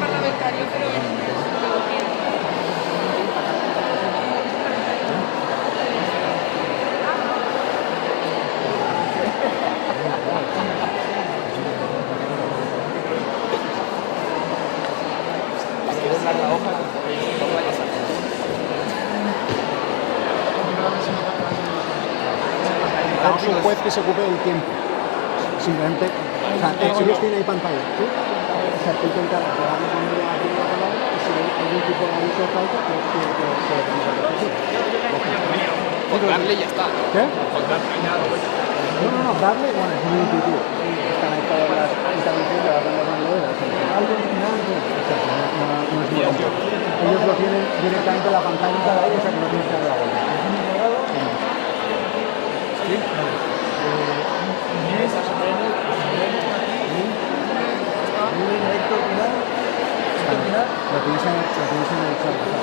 parlamentario, pero en Un juez que se ocupe del tiempo. Simplemente, o sea, ellos tienen ahí pantalla. ¿Sí? O sea, tú te encargas de darle cuando la primera palabra y si hay algún tipo de aviso o falta, pues tiene que Pues darle y ya está. ¿Qué? No, darle, bueno, es muy intuitivo. Están ahí todas las intervenciones de las bandas banderas. Algo al final, no es muy complejo. Ellos lo tienen directamente en la pantalla cada vez, o sea que no tienes que darle la vuelta. ¿Sí? Lo tienes en el chat, ¿sabes?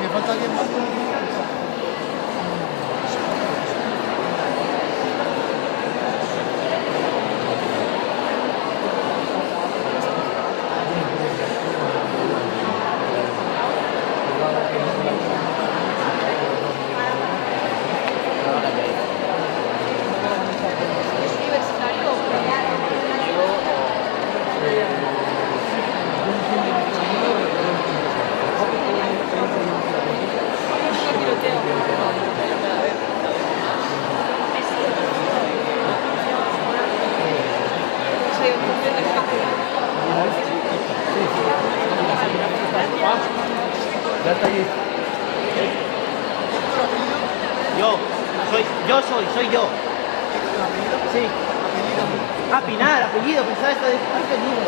Me falta alguien más. Soy yo. Sí. Ah, Pinar, apellido, pensaba esto de apellido.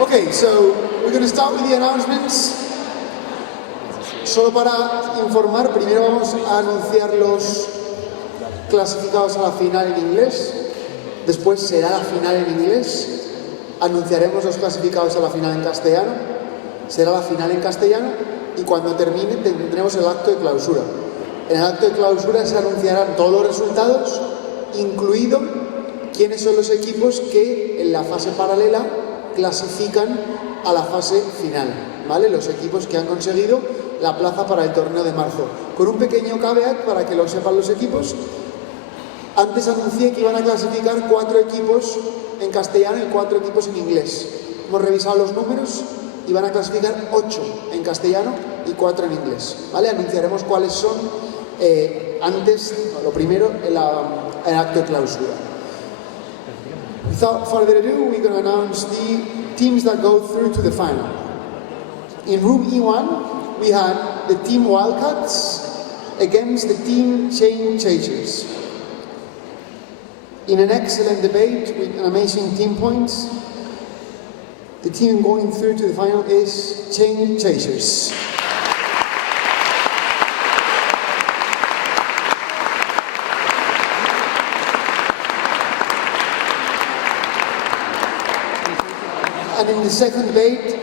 Okay, so we're going to start with the announcements. Solo para informar, primero vamos a anunciar los clasificados a la final en inglés. Después será la final en inglés. Anunciaremos los clasificados a la final en castellano. Será la final en castellano. Y cuando termine tendremos el acto de clausura. En el acto de clausura se anunciarán todos los resultados, incluido quiénes son los equipos que en la fase paralela clasifican a la fase final, ¿vale? Los equipos que han conseguido la plaza para el torneo de marzo. Con un pequeño caveat para que lo sepan los equipos. Antes anuncié que iban a clasificar 4 equipos en castellano y 4 equipos en inglés. Hemos revisado los números y van a clasificar 8 en castellano y 4 en inglés, ¿vale? Anunciaremos cuáles son antes, lo primero, el acto de clausura. Without further ado, we're going to announce the teams that go through to the final. In Room E1, we had the Team Wildcats against the Team Chain Chasers. In an excellent debate with an amazing team points, the team going through to the final is Chain Chasers. And in the second debate,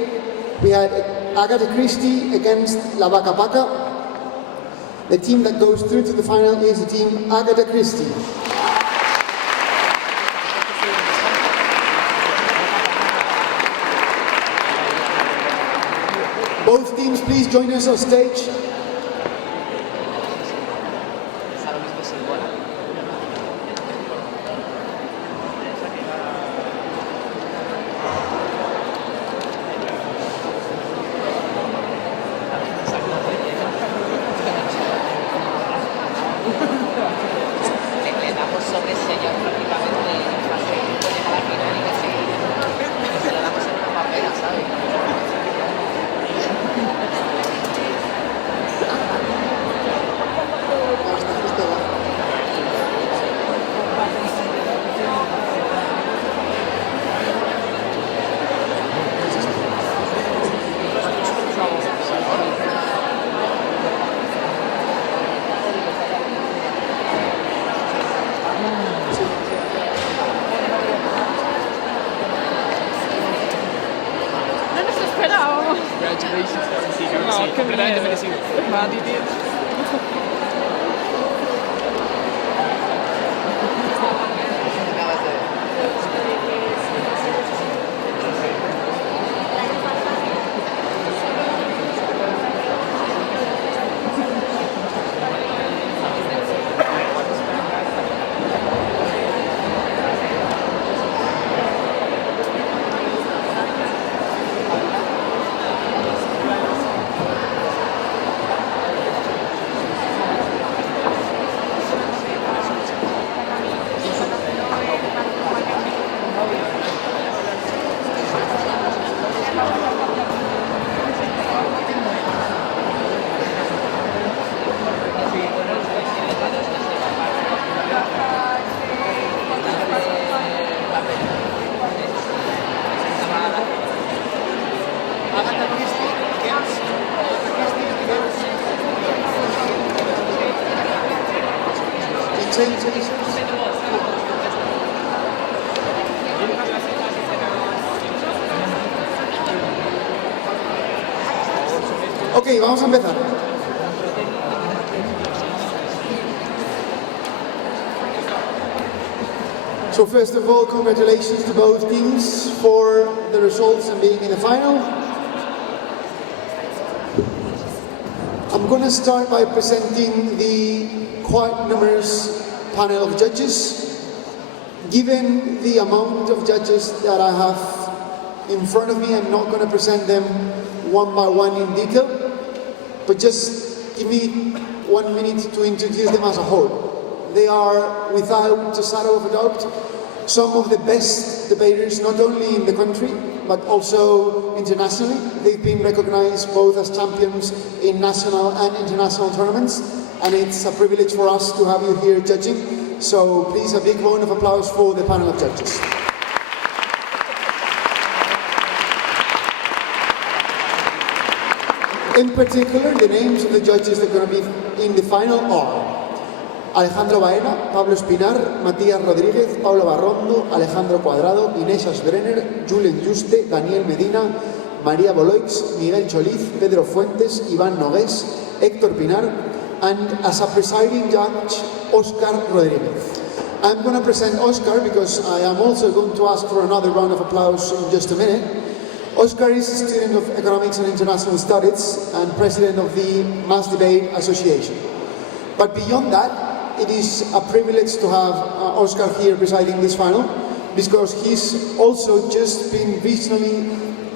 we had Agatha Christie against La Vaca Paca. The team that goes through to the final is the team Agatha Christie. Both teams, please join us on stage. completamente merecido. Para ti, tío. Ok, vamos a empezar. So first of all, congratulations to both teams for the results and being in the final. I'm going to start by presenting the quite numerous panel of judges. Given the amount of judges that I have in front of me, I'm not going to present them one by one in detail, but just give me 1 minute to introduce them as a whole. They are, without a shadow of a doubt, some of the best debaters, not only in the country, but also internationally. They've been recognized both as champions in national and international tournaments, and it's a privilege for us to have you here judging. So please, a big round of applause for the panel of judges. In particular, the names of the judges that are going to be in the final are Alejandro Baena, Pablo Espinar, Matías Rodríguez, Pablo Barrondo, Alejandro Cuadrado, Inés Asbrenner, Julen Juste, Daniel Medina, María Boloix, Miguel Choliz, Pedro Fuentes, Iván Nogués, Héctor Pinar, and as a presiding judge, Óscar Rodríguez. I'm going to present Óscar because I am also going to ask for another round of applause in just a minute. Óscar is a student of Economics and International Studies and president of the Mass Debate Association. But beyond that, it is a privilege to have Óscar here presiding this final, because he's also just been recently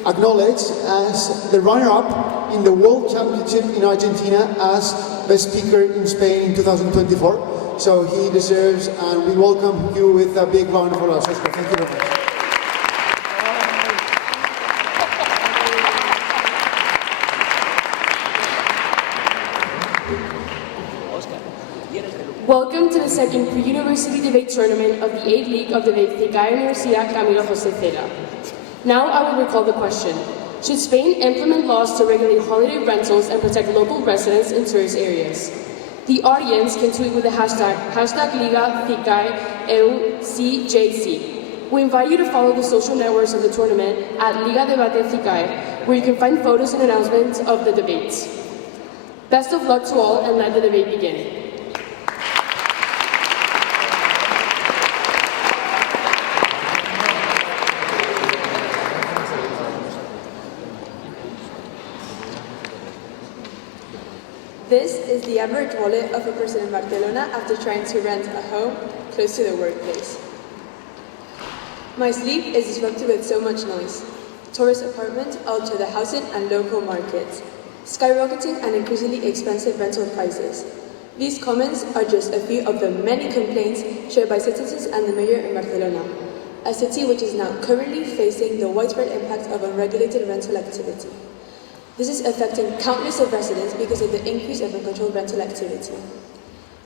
acknowledged as the runner-up in the World Championship in Argentina as Best Speaker in Spain in 2024. So he deserves, and we welcome you with a big round of applause. Óscar, thank you very much. Welcome to the second pre-university debate tournament of the 8th League of Debate Thicaya Universidad Camilo José Cela. Now I will recall the question. Should Spain implement laws to regulate holiday rentals and protect local residents in tourist areas? The audience can tweet with the hashtag Liga Thicaya EUCJC. We invite you to follow the social networks of the tournament at Liga Debate Thicaya, where you can find photos and announcements of the debates. Best of luck to all, and let the debate begin. This is the average wallet of a person in Barcelona after trying to rent a home close to their workplace. My sleep is disrupted with so much noise. Tourist apartments alter the housing and local markets, skyrocketing and increasingly expensive rental prices. These comments are just a few of the many complaints shared by citizens and the mayor in Barcelona, a city which is now currently facing the widespread impact of unregulated rental activity. This is affecting countless of residents because of the increase of uncontrolled rental activity.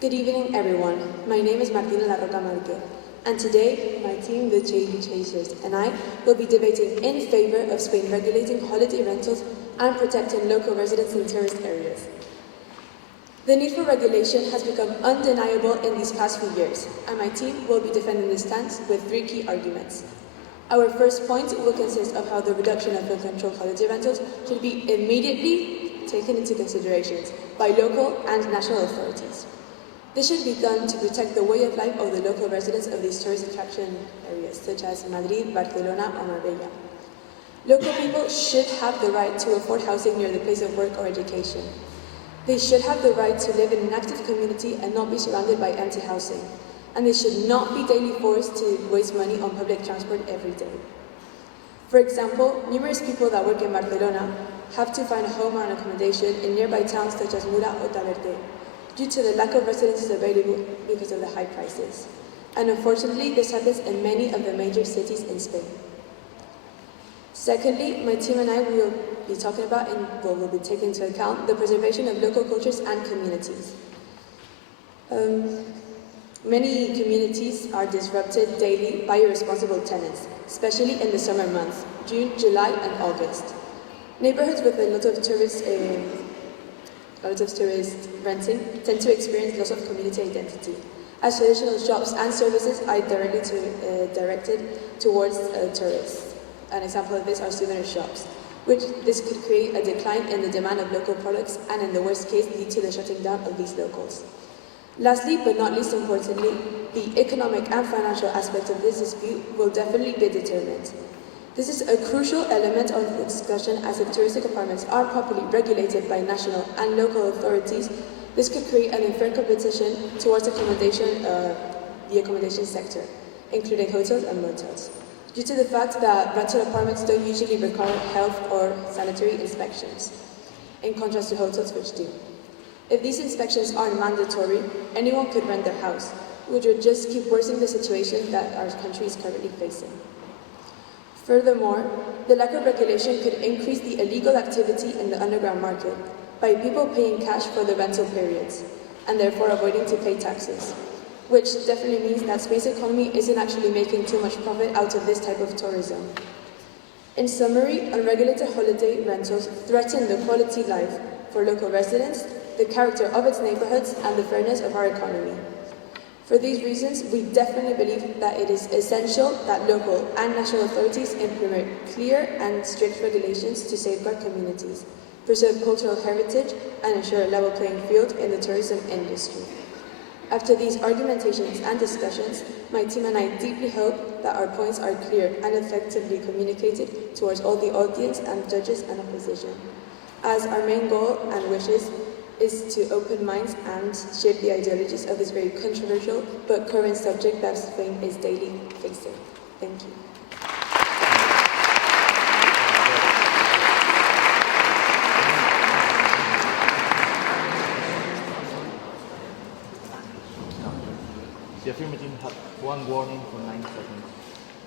Good evening, everyone. My name is Martina La Roca Marque, and today my team, the Change Chasers, and I will be debating in favor of Spain regulating holiday rentals and protecting local residents in tourist areas. The need for regulation has become undeniable in these past few years, and my team will be defending this stance with 3 key arguments. Our first point will consist of how the reduction of uncontrolled holiday rentals should be immediately taken into consideration by local and national authorities. This should be done to protect the way of life of the local residents of these tourist attraction areas, such as Madrid, Barcelona, or Marbella. Local people should have the right to afford housing near the place of work or education. They should have the right to live in an active community and not be surrounded by empty housing. And they should not be daily forced to waste money on public transport every day. For example, numerous people that work in Barcelona have to find a home or an accommodation in nearby towns such as Mura or Taberté, due to the lack of residences available because of the high prices. And unfortunately, this happens in many of the major cities in Spain. Secondly, my team and I will be talking about and will be taking into account the preservation of local cultures and communities. Many communities are disrupted daily by irresponsible tenants, especially in the summer months, June, July, and August. Neighborhoods with a lot of tourist renting tend to experience loss of community identity, as traditional shops and services are directed towards tourists. An example of this are souvenir shops, which this could create a decline in the demand of local products and in the worst case lead to the shutting down of these locals. Lastly, but not least importantly, the economic and financial aspect of this dispute will definitely be determined. This is a crucial element of the discussion, as if touristic apartments are properly regulated by national and local authorities, this could create an unfair competition towards the accommodation sector, including hotels and motels, due to the fact that rental apartments don't usually require health or sanitary inspections, in contrast to hotels which do. If these inspections are mandatory, anyone could rent their house, which would just keep worsening the situation that our country is currently facing. Furthermore, the lack of regulation could increase the illegal activity in the underground market by people paying cash for the rental periods, and therefore avoiding to pay taxes, which definitely means that Spain's economy isn't actually making too much profit out of this type of tourism. In summary, unregulated holiday rentals threaten the quality of life for local residents, the character of its neighborhoods, and the fairness of our economy. For these reasons, we definitely believe that it is essential that local and national authorities implement clear and strict regulations to safeguard communities, preserve cultural heritage, and ensure a level playing field in the tourism industry. After these argumentations and discussions, my team and I deeply hope that our points are clear and effectively communicated towards all the audience and judges and opposition, as our main goal and wishes is to open minds and shape the ideologies of this very controversial but current subject that Spain is daily facing. Thank you. The affirmative had one warning for 9 seconds.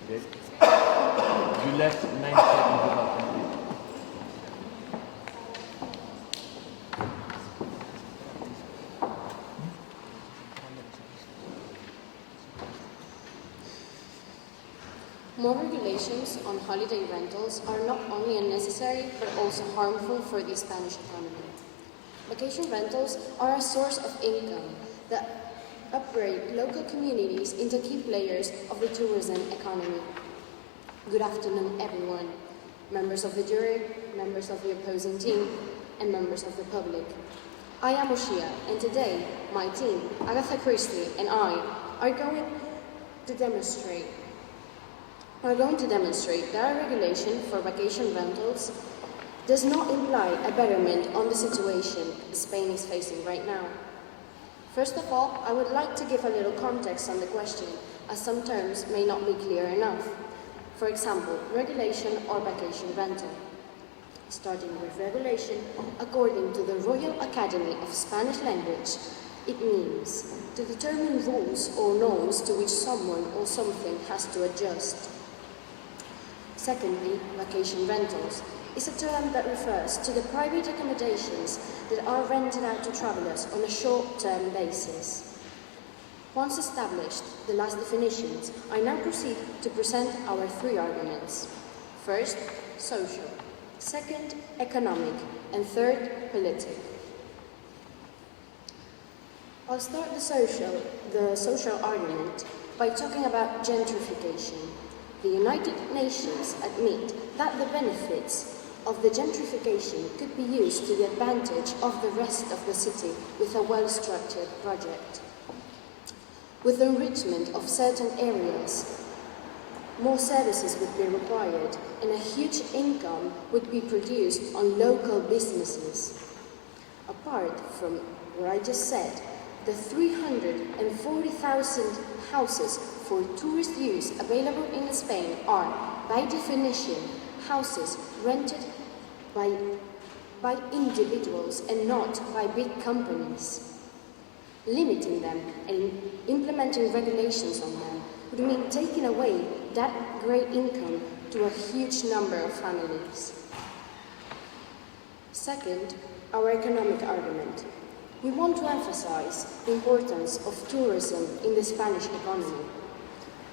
Okay? You left 9 seconds without complete. More regulations on holiday rentals are not only unnecessary, but also harmful for the Spanish economy. Vacation rentals are a source of income that upgrade local communities into key players of the tourism economy. Good afternoon, everyone. Members of the jury, members of the opposing team, and members of the public. I am Oshia, and today, my team, Agatha Christie, and I are going to demonstrate that our regulation for vacation rentals does not imply a betterment on the situation Spain is facing right now. First of all, I would like to give a little context on the question, as some terms may not be clear enough. For example, regulation or vacation rental. Starting with regulation, according to the Royal Academy of Spanish Language, it means to determine rules or norms to which someone or something has to adjust. Secondly, vacation rentals is a term that refers to the private accommodations that are rented out to travelers on a short-term basis. Once established the last definitions, I now proceed to present our 3 arguments. First, social. Second, economic. And third, political. I'll start the social argument by talking about gentrification. The United Nations admit that the benefits of the gentrification could be used to the advantage of the rest of the city with a well-structured project. With the enrichment of certain areas, more services would be required and a huge income would be produced on local businesses. Apart from what I just said, the 340,000 houses for tourist use available in Spain are, by definition, houses rented by individuals and not by big companies. Limiting them and implementing regulations on them would mean taking away that great income to a huge number of families. Second, our economic argument. We want to emphasize the importance of tourism in the Spanish economy.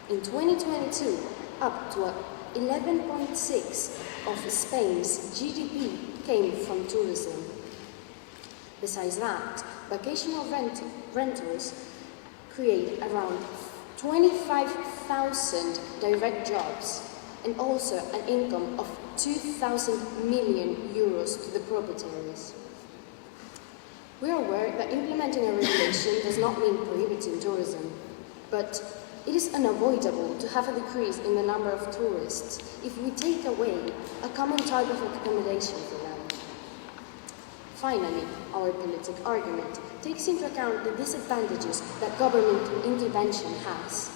In 2022, up to 11.6% of Spain's GDP came from tourism. Besides that, vacational rentals create around 25,000 direct jobs and also an income of 2,000 million euros to the proprietaries. We are aware that implementing a regulation does not mean prohibiting tourism, but it is unavoidable to have a decrease in the number of tourists if we take away a common type of accommodation for them. Finally, our political argument takes into account the disadvantages that government intervention has.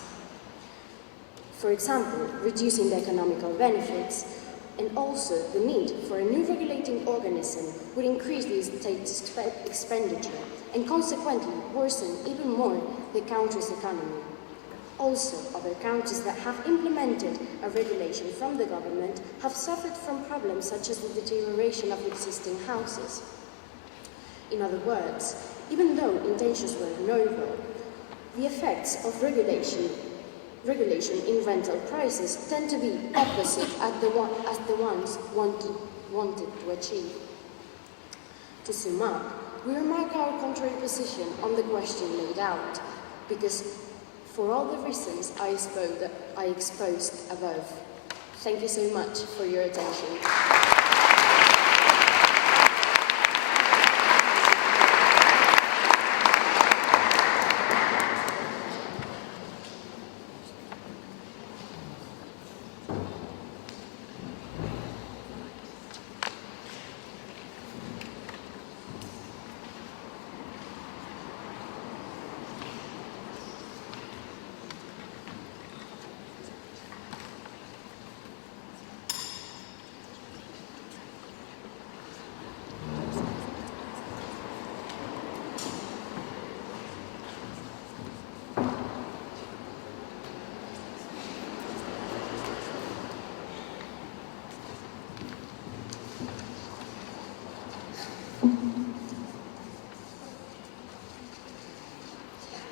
For example, reducing the economical benefits, and also the need for a new regulating organism would increase the state's expenditure and consequently worsen even more the country's economy. Also, other countries that have implemented a regulation from the government have suffered from problems such as the deterioration of existing houses. In other words, even though intentions were noble, the effects of regulation in rental prices tend to be opposite as the ones wanted to achieve. To sum up, we remark our contrary position on the question laid out, because for all the reasons I exposed above. Thank you so much for your attention.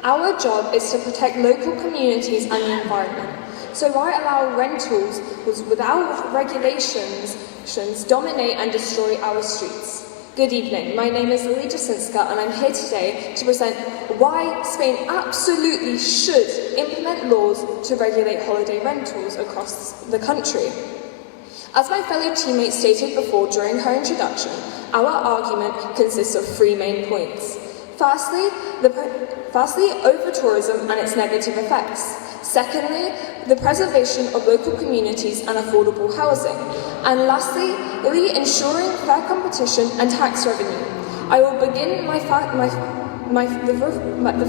Our job is to protect local communities and the environment. So why allow rentals without regulations dominate and destroy our streets? Good evening, my name is Lily Jasinska and I'm here today to present why Spain absolutely should implement laws to regulate holiday rentals across the country. As my fellow teammate stated before during her introduction, our argument consists of three main points. Firstly, over-tourism and its negative effects. Secondly, the preservation of local communities and affordable housing. And lastly, ensuring fair competition and tax revenue. I will begin the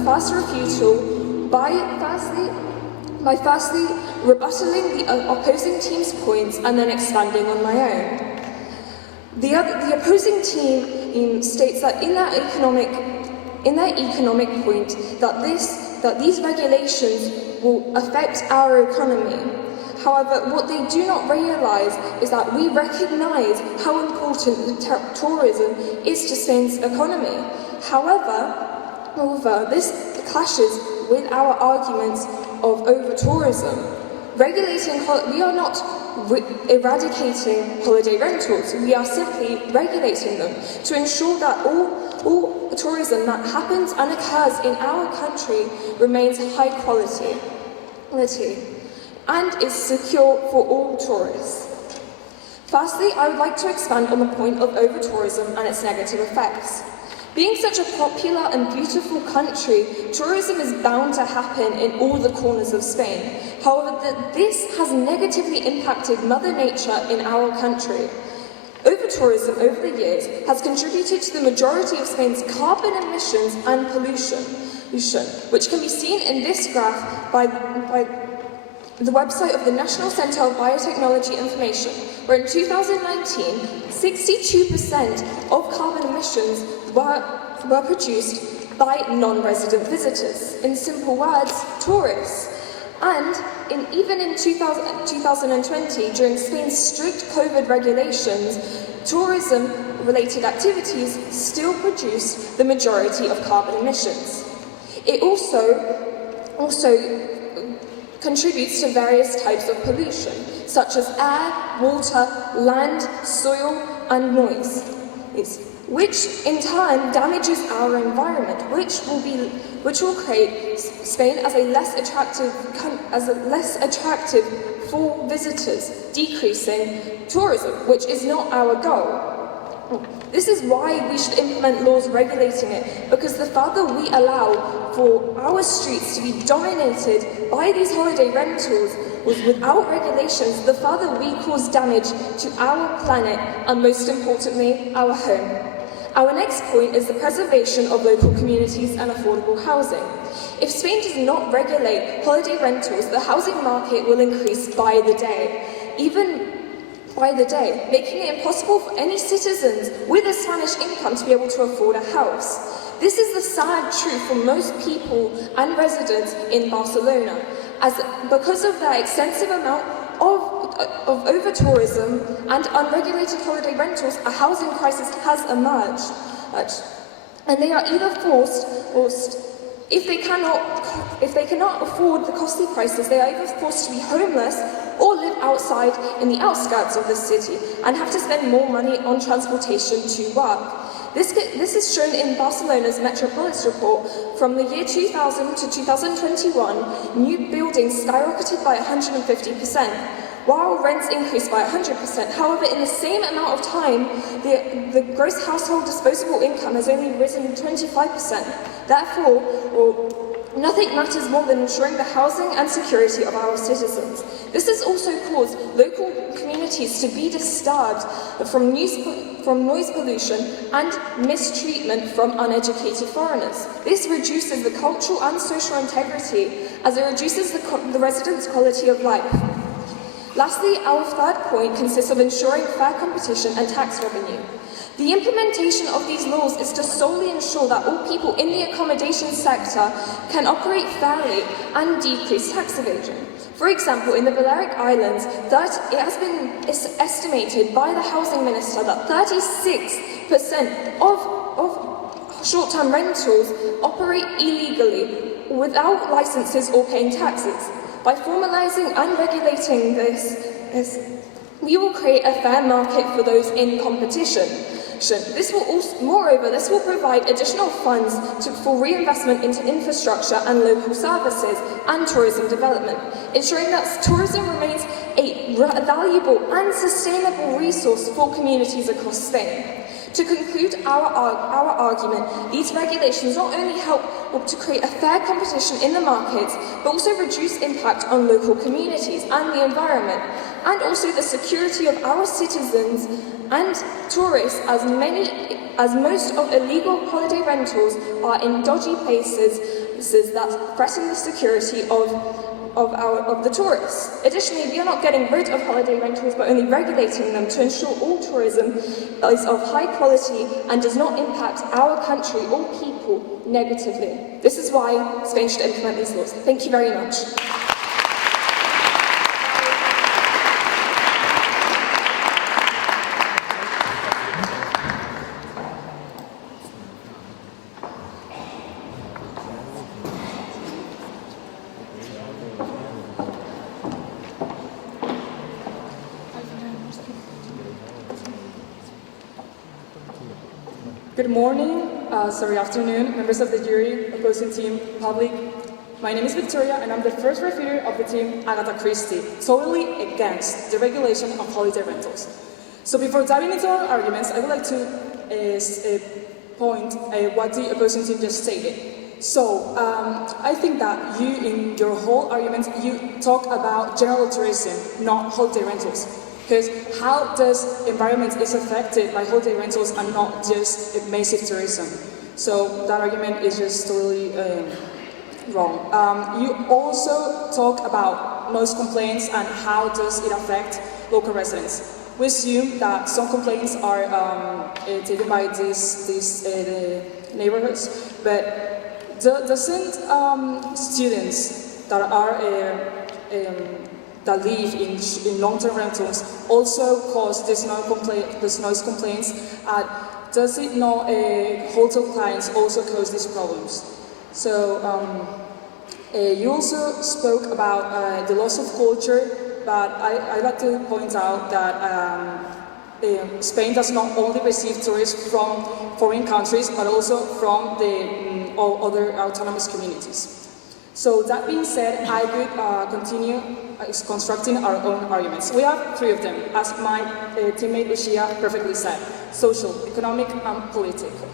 first refutal by firstly rebuttaling the opposing team's points and then expanding on my own. The opposing team states that in their economic point that these regulations will affect our economy. However, what they do not realise is that we recognise how important tourism is to Spain's economy. However, this clashes with our arguments of over-tourism. We are not eradicating holiday rentals, we are simply regulating them to ensure that all tourism that happens and occurs in our country remains high quality and is secure for all tourists. Firstly, I would like to expand on the point of over-tourism and its negative effects. Being such a popular and beautiful country, tourism is bound to happen in all the corners of Spain. However, this has negatively impacted Mother Nature in our country. Over-tourism over the years has contributed to the majority of Spain's carbon emissions and pollution, which can be seen in this graph by the website of the National Centre of Biotechnology Information, where in 2019, 62% of carbon emissions were produced by non-resident visitors. In simple words, tourists. And even in 2020, during Spain's strict COVID regulations, tourism-related activities still produce the majority of carbon emissions. It also contributes to various types of pollution, such as air, water, land, soil, and noise, which in turn damages our environment, which will create Spain as less attractive for visitors, decreasing tourism, which is not our goal. This is why we should implement laws regulating it, because the further we allow for our streets to be dominated by these holiday rentals without regulations, the further we cause damage to our planet and, most importantly, our home. Our next point is the preservation of local communities and affordable housing. If Spain does not regulate holiday rentals, the housing market will increase by the day, making it impossible for any citizens with a Spanish income to be able to afford a house. This is the sad truth for most people and residents in Barcelona, because of their extensive amount of over-tourism and unregulated holiday rentals, a housing crisis has emerged. And they are either forced, if they cannot afford the costly prices, they are either forced to be homeless or live outside in the outskirts of the city and have to spend more money on transportation to work. This is shown in Barcelona's Metropolis report. From the year 2000 to 2021, new buildings skyrocketed by 150%, while rents increased by 100%. However, in the same amount of time, the gross household disposable income has only risen 25%. Therefore, nothing matters more than ensuring the housing and security of our citizens. This has also caused local communities to be disturbed from noise pollution and mistreatment from uneducated foreigners. This reduces the cultural and social integrity, as it reduces the residents' quality of life. Lastly, our third point consists of ensuring fair competition and tax revenue. The implementation of these laws is to solely ensure that all people in the accommodation sector can operate fairly and decrease tax evasion. For example, in the Balearic Islands, it has been estimated by the Housing Minister that 36% of short-term rentals operate illegally, without licenses or paying taxes. By formalising and regulating this, we will create a fair market for those in competition. This will provide additional funds for reinvestment into infrastructure and local services and tourism development, ensuring that tourism remains a valuable and sustainable resource for communities across Spain. To conclude our argument, these regulations not only help to create a fair competition in the markets, but also reduce impact on local communities and the environment, and also the security of our citizens and tourists, as most of illegal holiday rentals are in dodgy places that threaten the security of the tourists. Additionally, we are not getting rid of holiday rentals, but only regulating them to ensure all tourism is of high quality and does not impact our country or people negatively. This is why Spain should implement these laws. Thank you very much. Good morning, afternoon, members of the jury, opposing team, public. My name is Victoria, and I'm the first referee of the team Agatha Christie, totally against the regulation of holiday rentals. So before diving into our arguments, I would like to point what the opposing team just stated. So I think that you, in your whole argument, you talk about general tourism, not holiday rentals. Because how does environment is affected by holiday rentals and not just massive tourism? So that argument is just totally wrong. You also talk about noise complaints and how does it affect local residents. We assume that some complaints are taken by these neighborhoods, but doesn't students that are that live in long-term rentals also cause this noise complaints? Does it not hotel clients also cause these problems? So you also spoke about the loss of culture, but I'd like to point out that Spain does not only receive tourists from foreign countries, but also from the other autonomous communities. So that being said, I would continue constructing our own arguments. We have three of them, as my teammate Lucia perfectly said: social, economic, and political.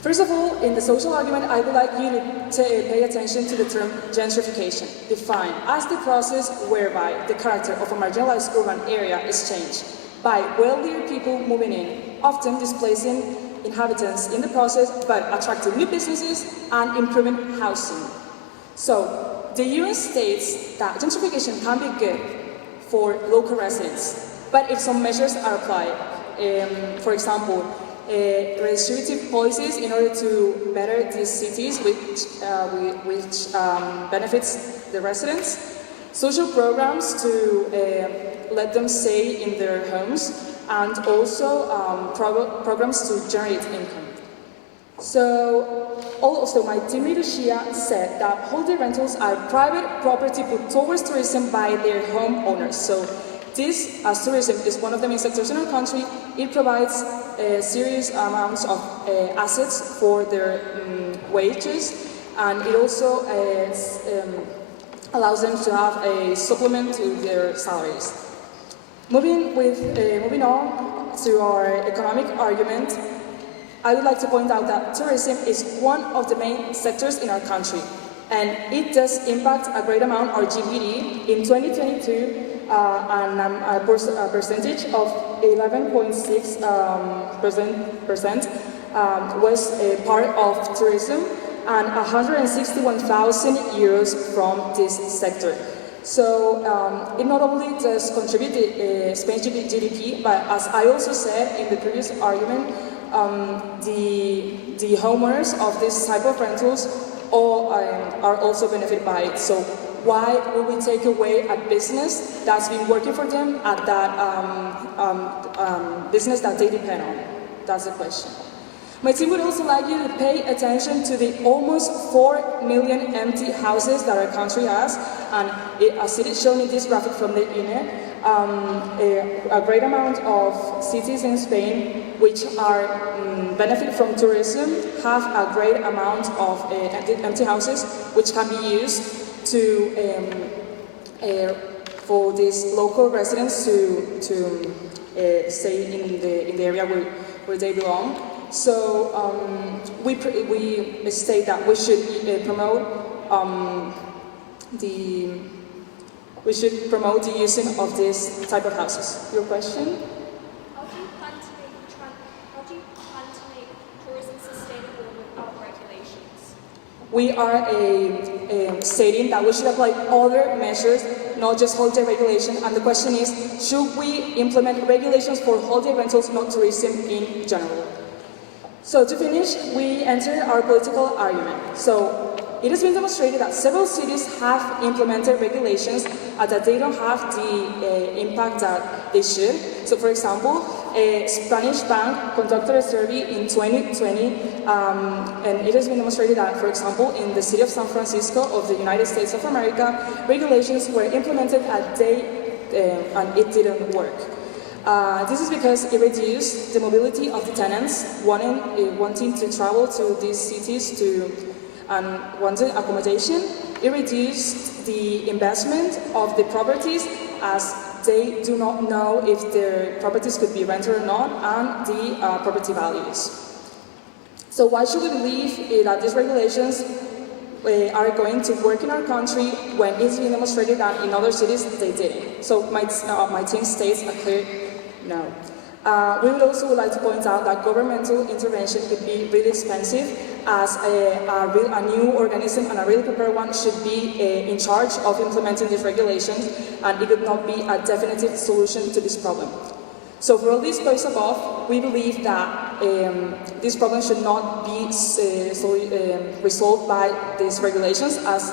First of all, in the social argument, I would like you to pay attention to the term gentrification, defined as the process whereby the character of a marginalized urban area is changed by wealthier people moving in, often displacing inhabitants in the process, but attracting new businesses and improving housing. So, the UN states that gentrification can be good for local residents, but if some measures are applied, for example, redistributive policies in order to better these cities, which benefits the residents, social programs to let them stay in their homes, and also programs to generate income. So, also my teammate Lucia said that holiday rentals are private property put towards tourism by their homeowners. So this, as tourism is one of the main sectors in our country, it provides serious amounts of assets for their wages, and it also allows them to have a supplement to their salaries. Moving on to our economic argument, I would like to point out that tourism is one of the main sectors in our country, and it does impact a great amount our GDP. In 2022, a percentage of 11.6% was a part of tourism, and 161,000 euros from this sector. So it not only does contribute to Spain's GDP, but as I also said in the previous argument, the homeowners of this type of rentals are also benefited by it. So why would we take away a business that's been working for them at that business that they depend on? That's the question. My team would also like you to pay attention to the almost 4 million empty houses that our country has, and as it is shown in this graphic from the INE, a great amount of cities in Spain which are benefit from tourism have a great amount of empty houses which can be used to for these local residents to stay in the area where they belong. So we state that we should promote the using of this type of houses. Your question? How do you plan to make tourism sustainable without regulations? We are stating that we should apply other measures, not just holiday regulation. And the question is, should we implement regulations for holiday rentals, not tourism in general? So to finish, we enter our political argument. So it has been demonstrated that several cities have implemented regulations and that they don't have the impact that they should. So for example, a Spanish bank conducted a survey in 2020 and it has been demonstrated that, for example, in the city of San Francisco of the United States of America, regulations were implemented and it didn't work. This is because it reduced the mobility of the tenants wanting to travel to these cities and wanted accommodation. It reduced the investment of the properties as they do not know if their properties could be rented or not, and the property values. So why should we believe that these regulations are going to work in our country when it's been demonstrated that in other cities they didn't? So my team states a clear no. We would also like to point out that governmental intervention could be really expensive, as a new organism and a really prepared one should be in charge of implementing these regulations, and it could not be a definitive solution to this problem. So for all these points above, we believe that this problem should not be resolved by these regulations, as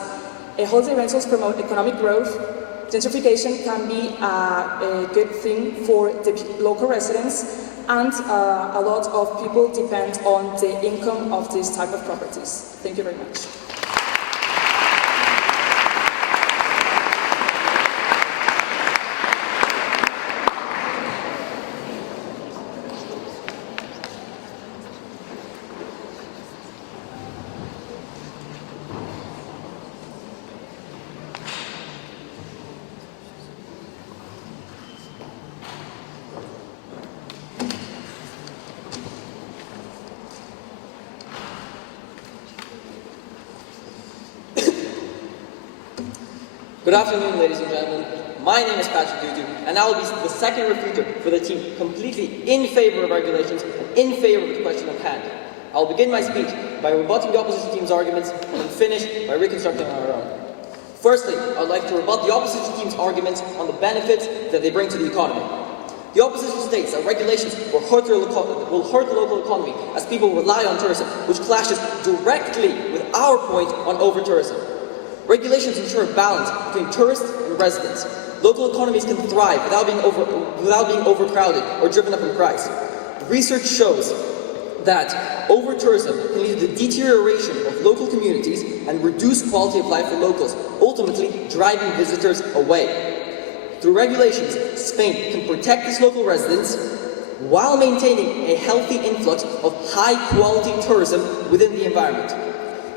holiday rentals promote economic growth. Gentrification can be a good thing for the local residents, and a lot of people depend on the income of this type of properties. Thank you very much. Good afternoon, ladies and gentlemen. My name is Patrick Dudu, and I will be the second refuter for the team completely in favor of regulations and in favor of the question of hand. I will begin my speech by rebutting the opposition team's arguments and then finish by reconstructing our own. Firstly, I would like to rebut the opposition team's arguments on the benefits that they bring to the economy. The opposition states that regulations will hurt the local economy as people rely on tourism, which clashes directly with our point on over-tourism. Regulations ensure a balance between tourists and residents. Local economies can thrive without being overcrowded or driven up in price. The research shows that over-tourism can lead to the deterioration of local communities and reduce quality of life for locals, ultimately driving visitors away. Through regulations, Spain can protect its local residents while maintaining a healthy influx of high-quality tourism within the environment.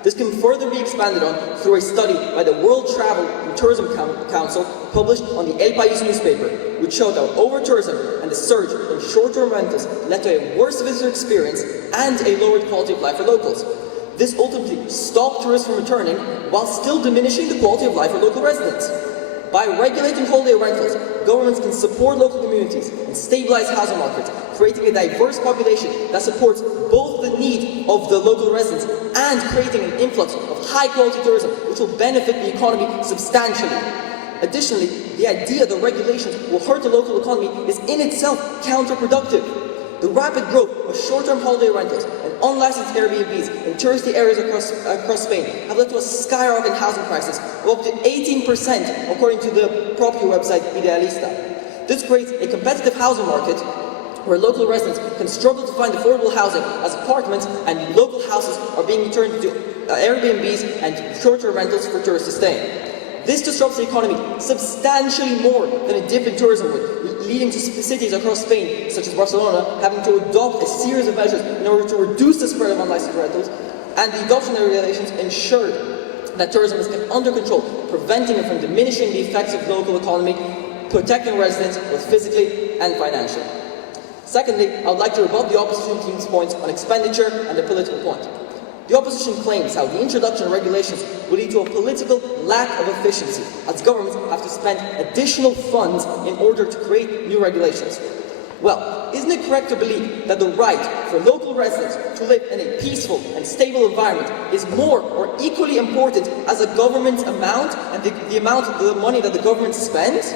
This can further be expanded on through a study by the World Travel and Tourism Council published on the El País newspaper, which showed that over-tourism and the surge in short-term rentals led to a worse visitor experience and a lowered quality of life for locals. This ultimately stopped tourists from returning while still diminishing the quality of life for local residents. By regulating holiday rentals, governments can support local communities and stabilize housing markets, creating a diverse population that supports both the need of the local residents and creating an influx of high-quality tourism, which will benefit the economy substantially. Additionally, the idea that regulations will hurt the local economy is in itself counterproductive. The rapid growth of short-term holiday rentals and unlicensed Airbnbs in touristy areas across Spain have led to a skyrocketing housing prices of up to 18%, according to the property website Idealista. This creates a competitive housing market where local residents can struggle to find affordable housing as apartments and local houses are being turned into Airbnbs and short-term rentals for tourists to stay in. This disrupts the economy substantially more than a dip in tourism would, leading to cities across Spain, such as Barcelona, having to adopt a series of measures in order to reduce the spread of unlicensed rentals, and the adoption of regulations ensured that tourism is kept under control, preventing it from diminishing the effects of the local economy, protecting residents both physically and financially. Secondly, I would like to rebut the opposition team's points on expenditure and the political point. The opposition claims how the introduction of regulations will lead to a political lack of efficiency, as governments have to spend additional funds in order to create new regulations. Well, isn't it correct to believe that the right for local residents to live in a peaceful and stable environment is more or equally important as the government's amount and the amount of the money that the government spends?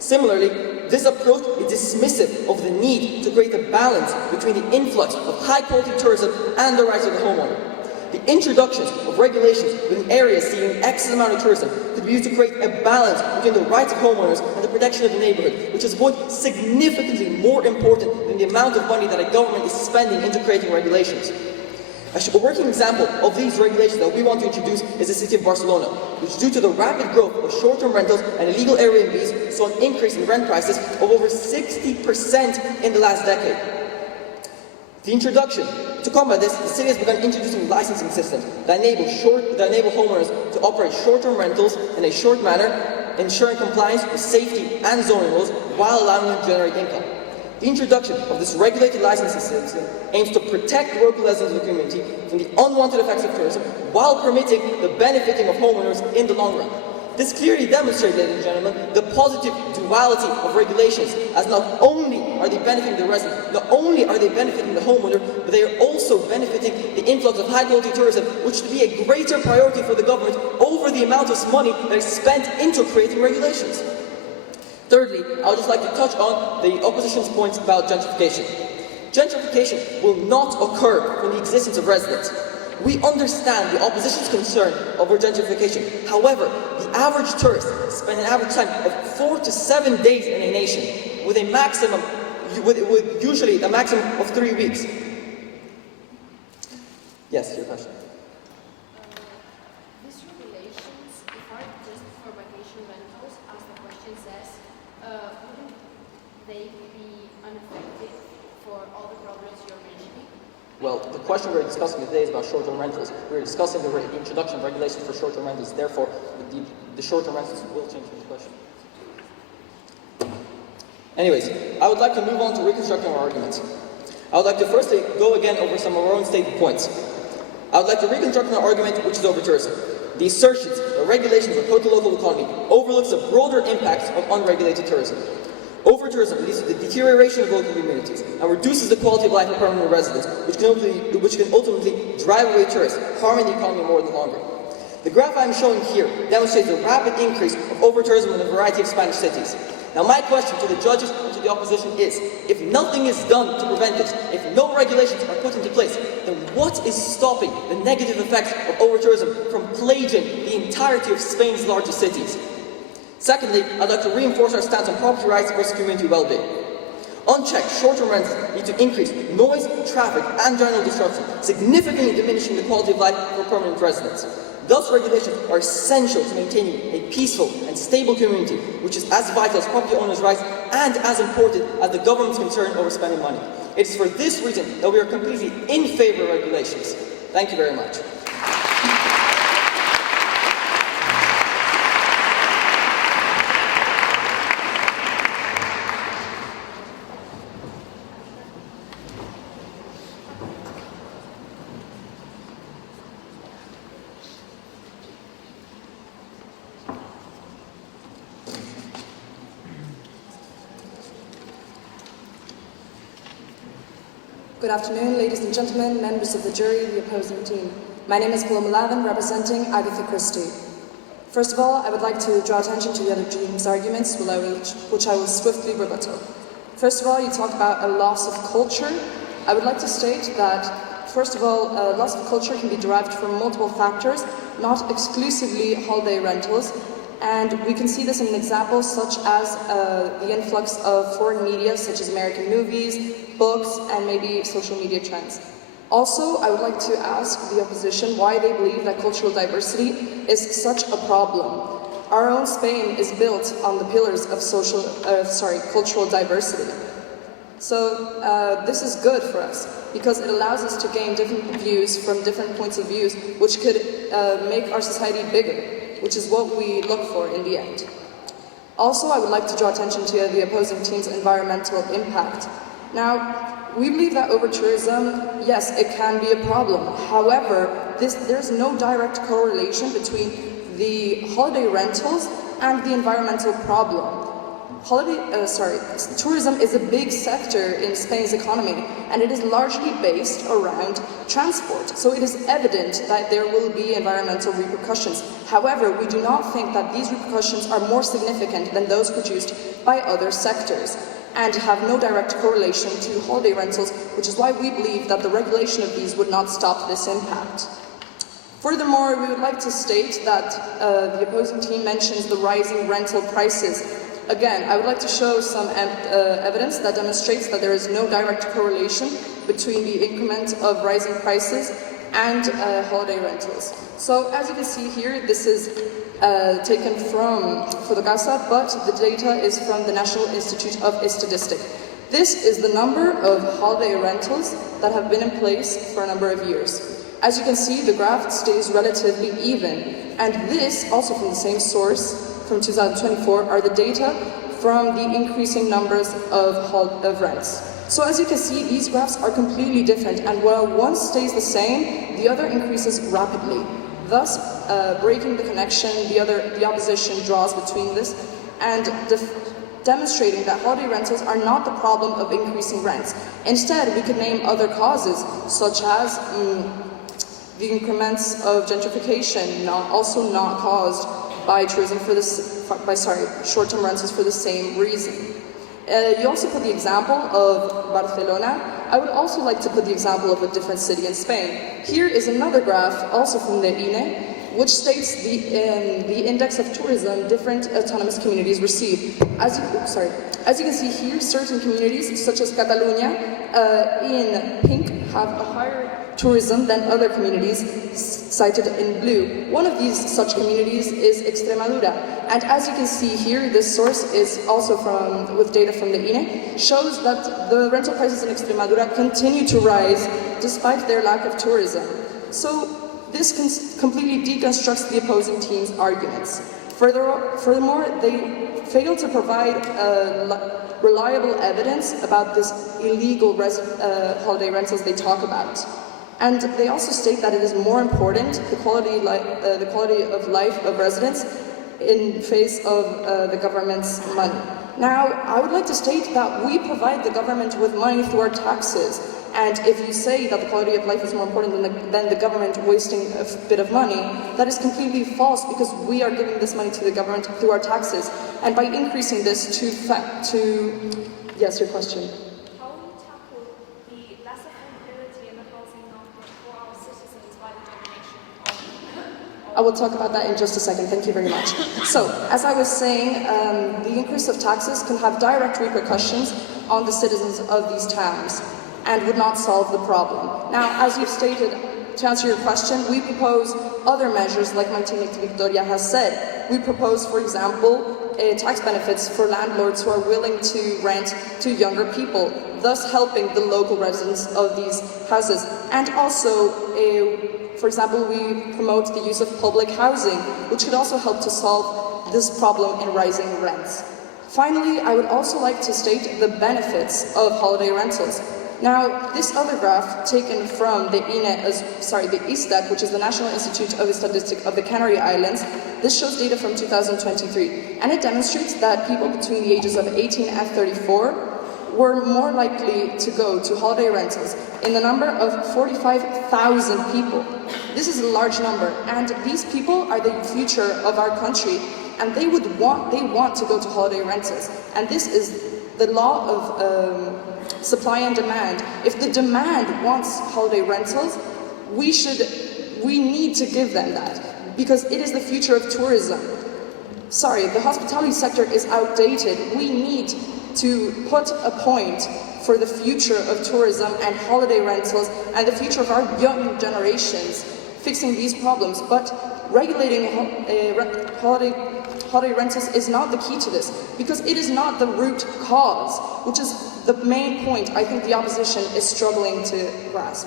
Similarly, this approach is dismissive of the need to create a balance between the influx of high-quality tourism and the rights of the homeowner. The introduction of regulations within areas seeing excess amount of tourism could be used to create a balance between the rights of homeowners and the protection of the neighborhood, which is both significantly more important than the amount of money that a government is spending into creating regulations. A working example of these regulations that we want to introduce is the city of Barcelona, which due to the rapid growth of short-term rentals and illegal Airbnbs saw an increase in rent prices of over 60% in the last decade. To combat this, the city has begun introducing licensing systems that enable homeowners to operate short-term rentals in a short manner ensuring compliance with safety and zoning rules while allowing them to generate income. The introduction of this regulated licensing system aims to protect the local residents of the community from the unwanted effects of tourism while permitting the benefiting of homeowners in the long run. This clearly demonstrates, ladies and gentlemen, the positive duality of regulations, as not only are they benefiting the resident, not only are they benefiting the homeowner, but they are also benefiting the influx of high-quality tourism, which should be a greater priority for the government over the amount of money that is spent into creating regulations. Thirdly, I would just like to touch on the opposition's points about gentrification. Gentrification will not occur from the existence of residents. We understand the opposition's concern over gentrification. However, the average tourist spends an average time of 4 to 7 days in a nation, with a maximum, with usually a maximum of 3 weeks. Yes, your question. These regulations are just for vacation rentals, as the question says. Wouldn't they be unaffected for all the problems you're mentioning? Well, the question we're discussing today is about short-term rentals. We're discussing the introduction of regulations for short-term rentals. Therefore, the short-term rentals will change this question. Anyways, I would like to move on to reconstructing our argument. I would like to firstly go again over some of our own stated points. I would like to reconstruct our argument, which is over tourism. The assertions that regulations of the local economy overlooks the broader impacts of unregulated tourism. Over-tourism leads to the deterioration of local communities and reduces the quality of life of permanent residents, which can ultimately drive away tourists, harming the economy more in the long run. The graph I am showing here demonstrates the rapid increase of over-tourism in a variety of Spanish cities. Now my question to the judges and to the opposition is, if nothing is done to prevent this, if no regulations are put into place, then what is stopping the negative effects of over-tourism from plaguing the entirety of Spain's largest cities? Secondly, I'd like to reinforce our stance on property rights versus community well-being. Unchecked, short-term rentals lead to increased noise, traffic, and general disruption, significantly diminishing the quality of life for permanent residents. Thus, regulations are essential to maintaining a peaceful and stable community, which is as vital as property owners' rights and as important as the government's concern over spending money. It is for this reason that we are completely in favor of regulations. Thank you very much. Good afternoon, ladies and gentlemen, members of the jury, the opposing team. My name is Paloma Lavin, representing Agatha Christie. First of all, I would like to draw attention to the other team's arguments, which I will swiftly rebuttal. First of all, you talk about a loss of culture. I would like to state that, first of all, a loss of culture can be derived from multiple factors, not exclusively holiday rentals, and we can see this in examples such as the influx of foreign media, such as American movies, books, and maybe social media trends. Also, I would like to ask the opposition why they believe that cultural diversity is such a problem. Our own Spain is built on the pillars of cultural diversity. So this is good for us because it allows us to gain different views from different points of views, which could make our society bigger, which is what we look for in the end. Also, I would like to draw attention to the opposing team's environmental impact. Now, we believe that over-tourism, yes, it can be a problem. However, there's no direct correlation between the holiday rentals and the environmental problem. Tourism is a big sector in Spain's economy, and it is largely based around transport. So it is evident that there will be environmental repercussions. However, we do not think that these repercussions are more significant than those produced by other sectors, and have no direct correlation to holiday rentals, which is why we believe that the regulation of these would not stop this impact. Furthermore, we would like to state that the opposing team mentions the rising rental prices. Again, I would like to show some evidence that demonstrates that there is no direct correlation between the increment of rising prices and holiday rentals. So, as you can see here, this is taken from Fotocasa, but the data is from the National Institute of Statistics. This is the number of holiday rentals that have been in place for a number of years. As you can see, the graph stays relatively even, and this, also from the same source, from 2024 are the data from the increasing numbers of rents. So as you can see, these graphs are completely different, and while one stays the same, the other increases rapidly. Thus, breaking the connection the opposition draws between this, and demonstrating that holiday rentals are not the problem of increasing rents. Instead, we could name other causes, such as the increments of gentrification, also not caused by tourism short-term rentals for the same reason. You also put the example of Barcelona. I would also like to put the example of a different city in Spain. Here is another graph, also from the INE, which states the index of tourism different autonomous communities receive. As you can see here, certain communities, such as Catalonia, in pink, have a higher tourism than other communities cited in blue. One of these such communities is Extremadura. And as you can see here, this source is also with data from the INE, shows that the rental prices in Extremadura continue to rise despite their lack of tourism. So this completely deconstructs the opposing team's arguments. Furthermore, they fail to provide reliable evidence about this illegal holiday rentals they talk about. And they also state that it is more important, the quality of life of residents in face of the government's money. Now, I would like to state that we provide the government with money through our taxes. And if you say that the quality of life is more important than the government wasting a bit of money, that is completely false, because we are giving this money to the government through our taxes. And by increasing this yes, your question. How will you tackle the less affordability in the housing market for our citizens by the domination of... I will talk about that in just a second. Thank you very much. So, as I was saying, the increase of taxes can have direct repercussions on the citizens of these towns and would not solve the problem. Now, as you've stated, to answer your question, we propose other measures, like Martín Victoria has said. We propose, for example, tax benefits for landlords who are willing to rent to younger people, thus helping the local residents of these houses. And also, for example, we promote the use of public housing, which could also help to solve this problem in rising rents. Finally, I would also like to state the benefits of holiday rentals. Now, this other graph taken from the ISTAT, which is the National Institute of Statistics of the Canary Islands, this shows data from 2023, and it demonstrates that people between the ages of 18 and 34 were more likely to go to holiday rentals in the number of 45,000 people. This is a large number, and these people are the future of our country, and they want to go to holiday rentals, and this is the law of supply and demand. If the demand wants holiday rentals, we need to give them that, because it is the future of tourism. Sorry, the hospitality sector is outdated. We need to put a point for the future of tourism and holiday rentals and the future of our young generations, fixing these problems. But regulating holiday rentals is not the key to this, because it is not the root cause, which is the main point I think the opposition is struggling to grasp.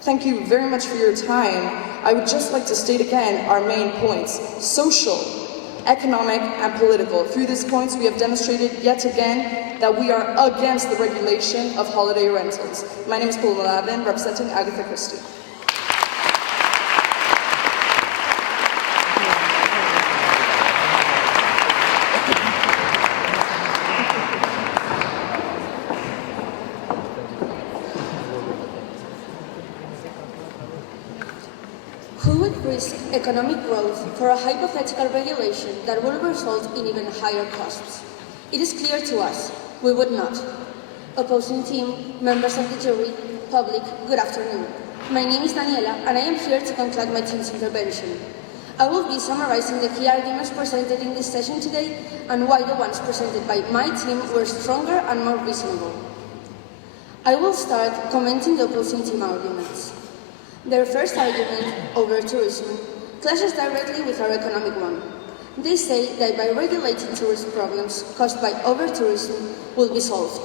Thank you very much for your time. I would just like to state again our main points: social, economic, and political. Through these points, we have demonstrated yet again that we are against the regulation of holiday rentals. My name is Paloma Lavin, representing Agatha Christie. Who would risk economic growth for a hypothetical regulation that will result in even higher costs? It is clear to us, we would not. Opposing team, members of the jury, public, good afternoon. My name is Daniela, and I am here to conclude my team's intervention. I will be summarizing the key arguments presented in this session today and why the ones presented by my team were stronger and more reasonable. I will start commenting the opposing team arguments. Their first argument, over tourism, clashes directly with our economic one. They say that by regulating tourist problems caused by over-tourism will be solved.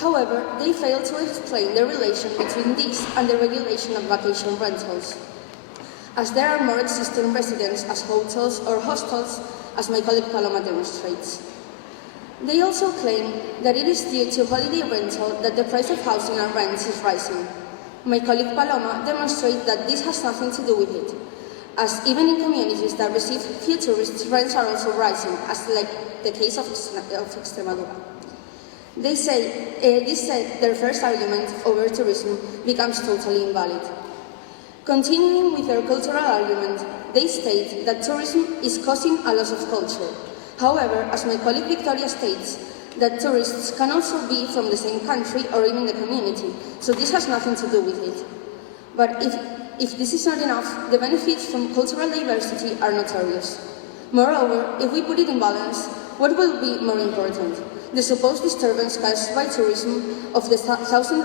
However, they fail to explain the relation between this and the regulation of vacation rentals. As there are more existing residents as hotels or hostels, as my colleague Paloma demonstrates. They also claim that it is due to holiday rental that the price of housing and rents is rising. My colleague Paloma demonstrates that this has nothing to do with it, as even in communities that receive few tourists, rents are also rising, as like the case of Extremadura. This said, their first argument over tourism becomes totally invalid. Continuing with their cultural argument, they state that tourism is causing a loss of culture. However, as my colleague Victoria states, that tourists can also be from the same country or even the community, so this has nothing to do with it. But if this is not enough, the benefits from cultural diversity are notorious. Moreover, if we put it in balance, what will be more important? The supposed disturbance caused by tourism of the thousand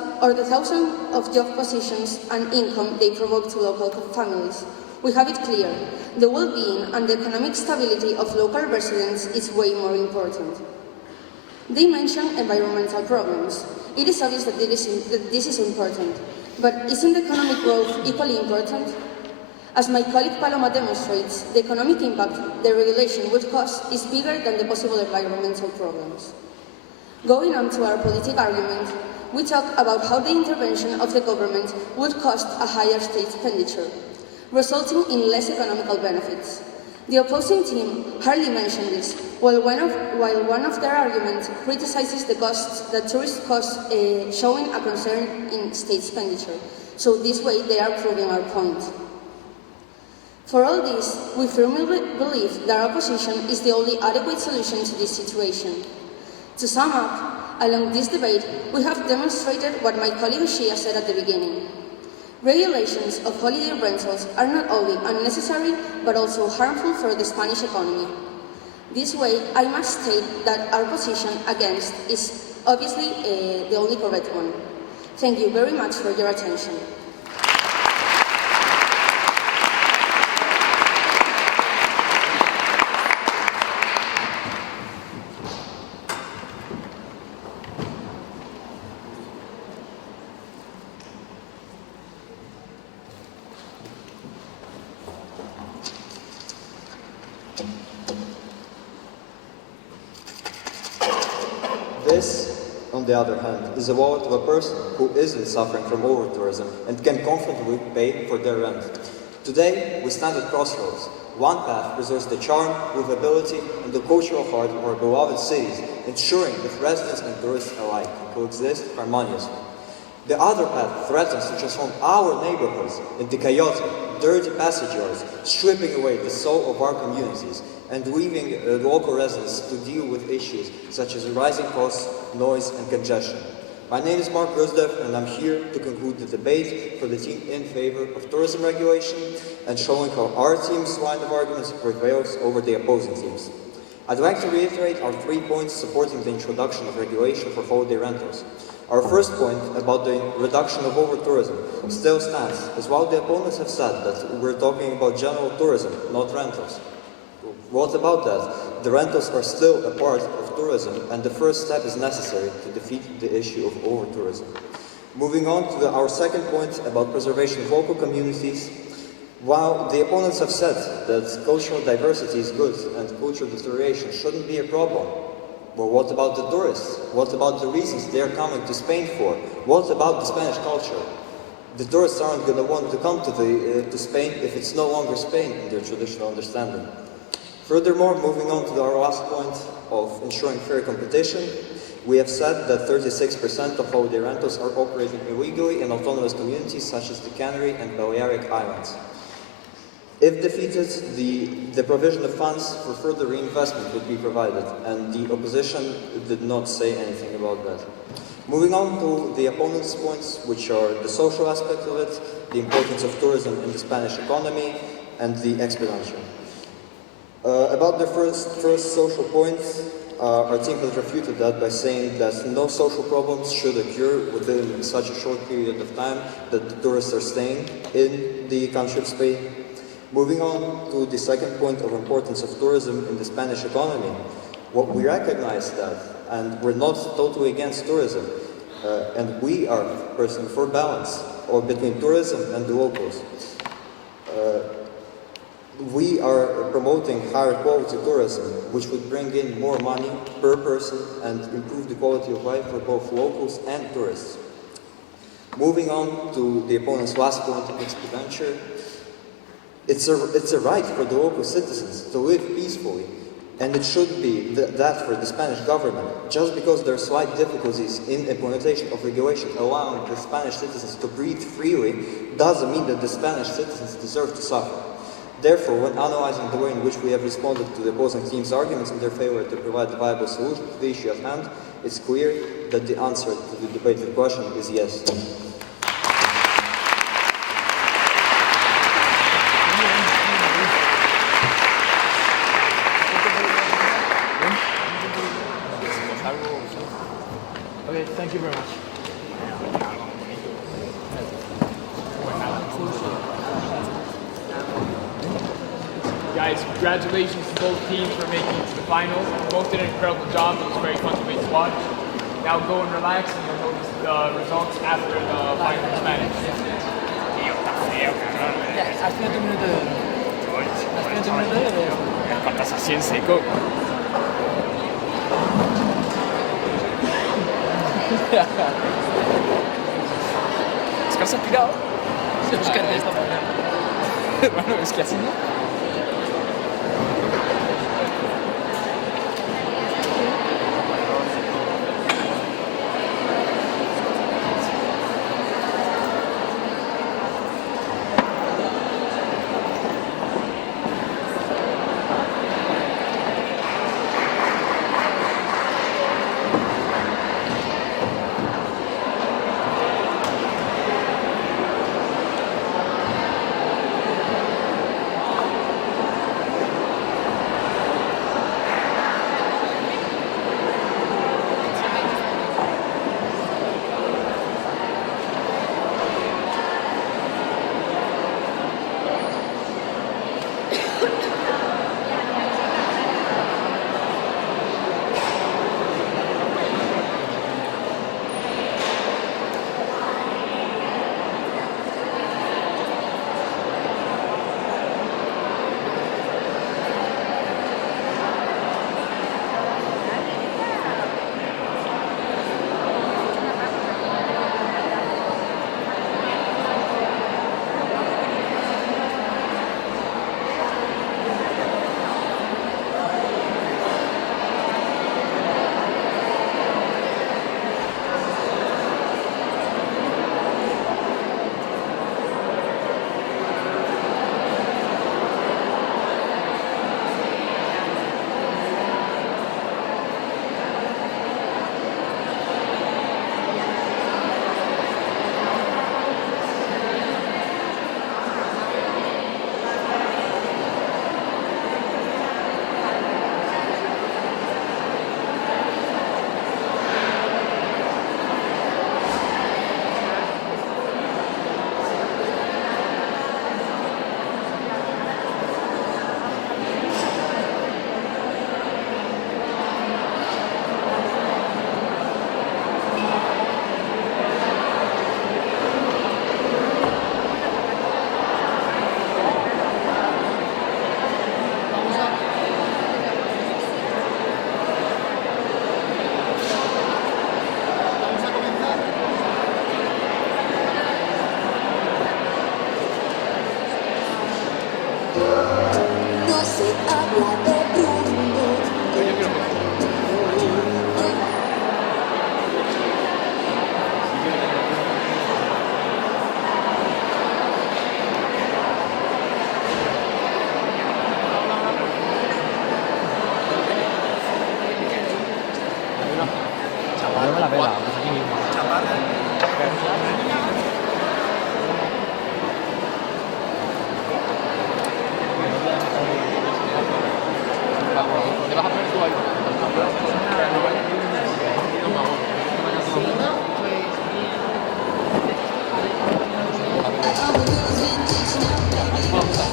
of job positions and income they provoke to local families. We have it clear. The well-being and the economic stability of local residents is way more important. They mention environmental problems. It is obvious that this is important, but isn't economic growth equally important? As my colleague Paloma demonstrates, the economic impact the regulation would cause is bigger than the possible environmental problems. Going on to our political argument, we talk about how the intervention of the government would cost a higher state expenditure, resulting in less economical benefits. The opposing team hardly mentioned this, while one of their arguments criticizes the costs that tourist costs, showing a concern in state expenditure. So this way they are proving our point. For all this, we firmly believe that our position is the only adequate solution to this situation. To sum up, along this debate, we have demonstrated what my colleague Shia said at the beginning. Regulations of holiday rentals are not only unnecessary, but also harmful for the Spanish economy. This way, I must state that our position against is obviously the only correct one. Thank you very much for your attention. This, on the other hand, is a wallet of a person who isn't suffering from over-tourism and can comfortably pay for their rent. Today, we stand at crossroads. One path preserves the charm, livability, and the cultural heart of our beloved cities, ensuring that residents and tourists alike can coexist harmoniously. The other path threatens to transform our neighborhoods into chaotic, dirty passage yards, stripping away the soul of our communities and leaving local residents to deal with issues such as rising costs, noise, and congestion. My name is Mark Rusdev, and I'm here to conclude the debate for the team in favor of tourism regulation and showing how our team's line of arguments prevails over the opposing teams. I'd like to reiterate our 3 points supporting the introduction of regulation for holiday rentals. Our first point about the reduction of over-tourism still stands, as while the opponents have said that we're talking about general tourism, not rentals. What about that? The rentals are still a part of tourism, and the first step is necessary to defeat the issue of over-tourism. Moving on to our second point about preservation of local communities, while the opponents have said that cultural diversity is good and cultural deterioration shouldn't be a problem, well, what about the tourists? What about the reasons they are coming to Spain for? What about the Spanish culture? The tourists aren't going to want to come to Spain if it's no longer Spain in their traditional understanding. Furthermore, moving on to our last point of ensuring fair competition, we have said that 36% of holiday rentals are operating illegally in autonomous communities such as the Canary and Balearic Islands. If defeated, the provision of funds for further reinvestment would be provided, and the opposition did not say anything about that. Moving on to the opponents' points, which are the social aspect of it, the importance of tourism in the Spanish economy, and the expenditure. About the first social point, our team has refuted that by saying that no social problems should occur within such a short period of time that the tourists are staying in the country of Spain. Moving on to the second point of importance of tourism in the Spanish economy, what we recognize that, and we're not totally against tourism, and we are personally for balance, or between tourism and the locals. We are promoting higher quality tourism, which would bring in more money per person and improve the quality of life for both locals and tourists. Moving on to the opponent's last point against the venture, it's a right for the local citizens to live peacefully, and it should be that for the Spanish government. Just because there are slight difficulties in implementation of regulation allowing the Spanish citizens to breathe freely doesn't mean that the Spanish citizens deserve to suffer. Therefore, when analyzing the way in which we have responded to the opposing team's arguments in their favor to provide a viable solution to the issue at hand, it's clear that the answer to the debated question is yes. Okay, thank you very much. Guys, congratulations to both teams for making it to the finals. Both did an incredible job. It was very fun to watch. Now go and relax, and you'll notice the results after the final in Spanish. Faltas así en seco. Oscar se ha pirado. Oscar de esta manera. Bueno, es que así no.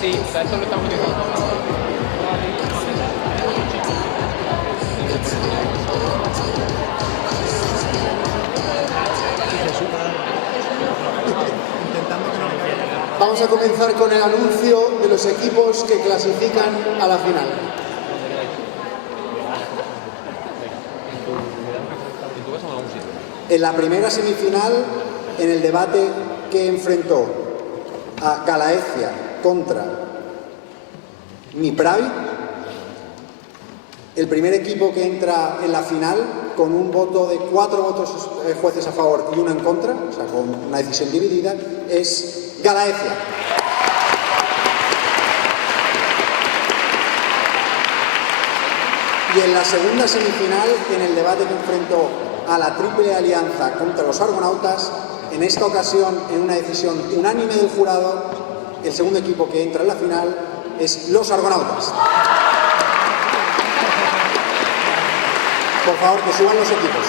Sí, o sea, esto lo estamos utilizando. Vamos vamos a comenzar con el anuncio de los equipos que clasifican a la final. En la primera semifinal, en el debate que enfrentó a Galaecia contra Mipravi, el primer equipo que entra en la final con un voto de 4 votos jueces a favor y 1 en contra, o sea, con una decisión dividida, es Galaecia. Y en la segunda semifinal, en el debate que enfrentó a la Triple Alianza contra los Argonautas, en esta ocasión, en una decisión unánime del jurado, el segundo equipo que entra en la final es los Argonautas. Por favor, que suban los equipos.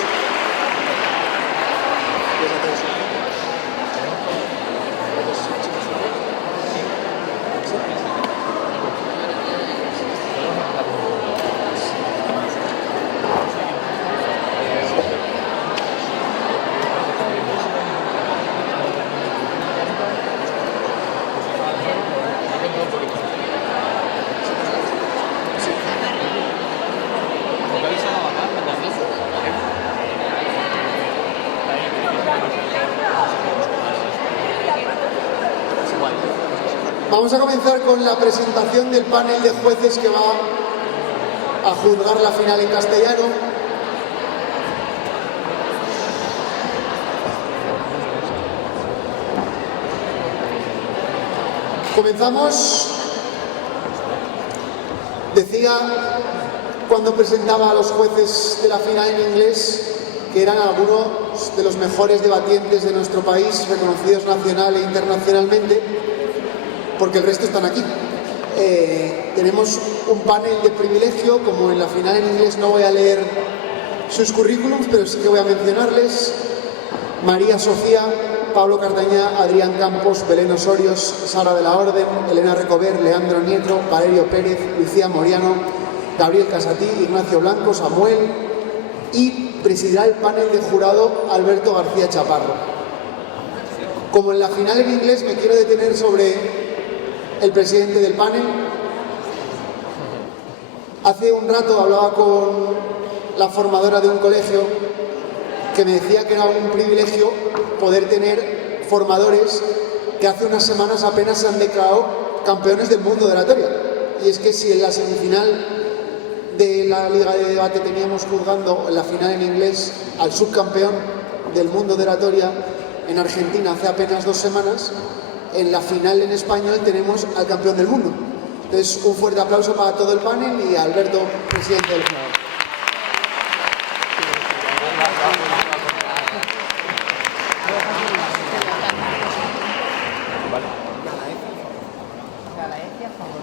Vamos a comenzar con la presentación del panel de jueces que va a juzgar la final en castellano. Comenzamos. Decía cuando presentaba a los jueces de la final en inglés que eran algunos de los mejores debatientes de nuestro país, reconocidos nacional e internacionalmente, porque el resto están aquí. Tenemos un panel de privilegio, como en la final en inglés no voy a leer sus currículums, pero sí que voy a mencionarles: María Sofía, Pablo Cardañá, Adrián Campos, Belén Osorios, Sara de la Orden, Elena Recober, Leandro Nieto, Valerio Pérez, Lucía Moriano, Gabriel Casatí, Ignacio Blanco, Samuel, y presidirá el panel de jurado Alberto García Chaparro. Como en la final en inglés, me quiero detener sobre el presidente del panel. Hace un rato hablaba con la formadora de un colegio que me decía que era un privilegio poder tener formadores que hace unas semanas apenas se han declarado campeones del mundo de oratoria. Y es que si en la semifinal de la Liga de Debate teníamos juzgando en la final en inglés al subcampeón del mundo de oratoria en Argentina hace apenas 2 semanas, en la final en español tenemos al campeón del mundo. Entonces, un fuerte aplauso para todo el panel y a Alberto, presidente del jurado.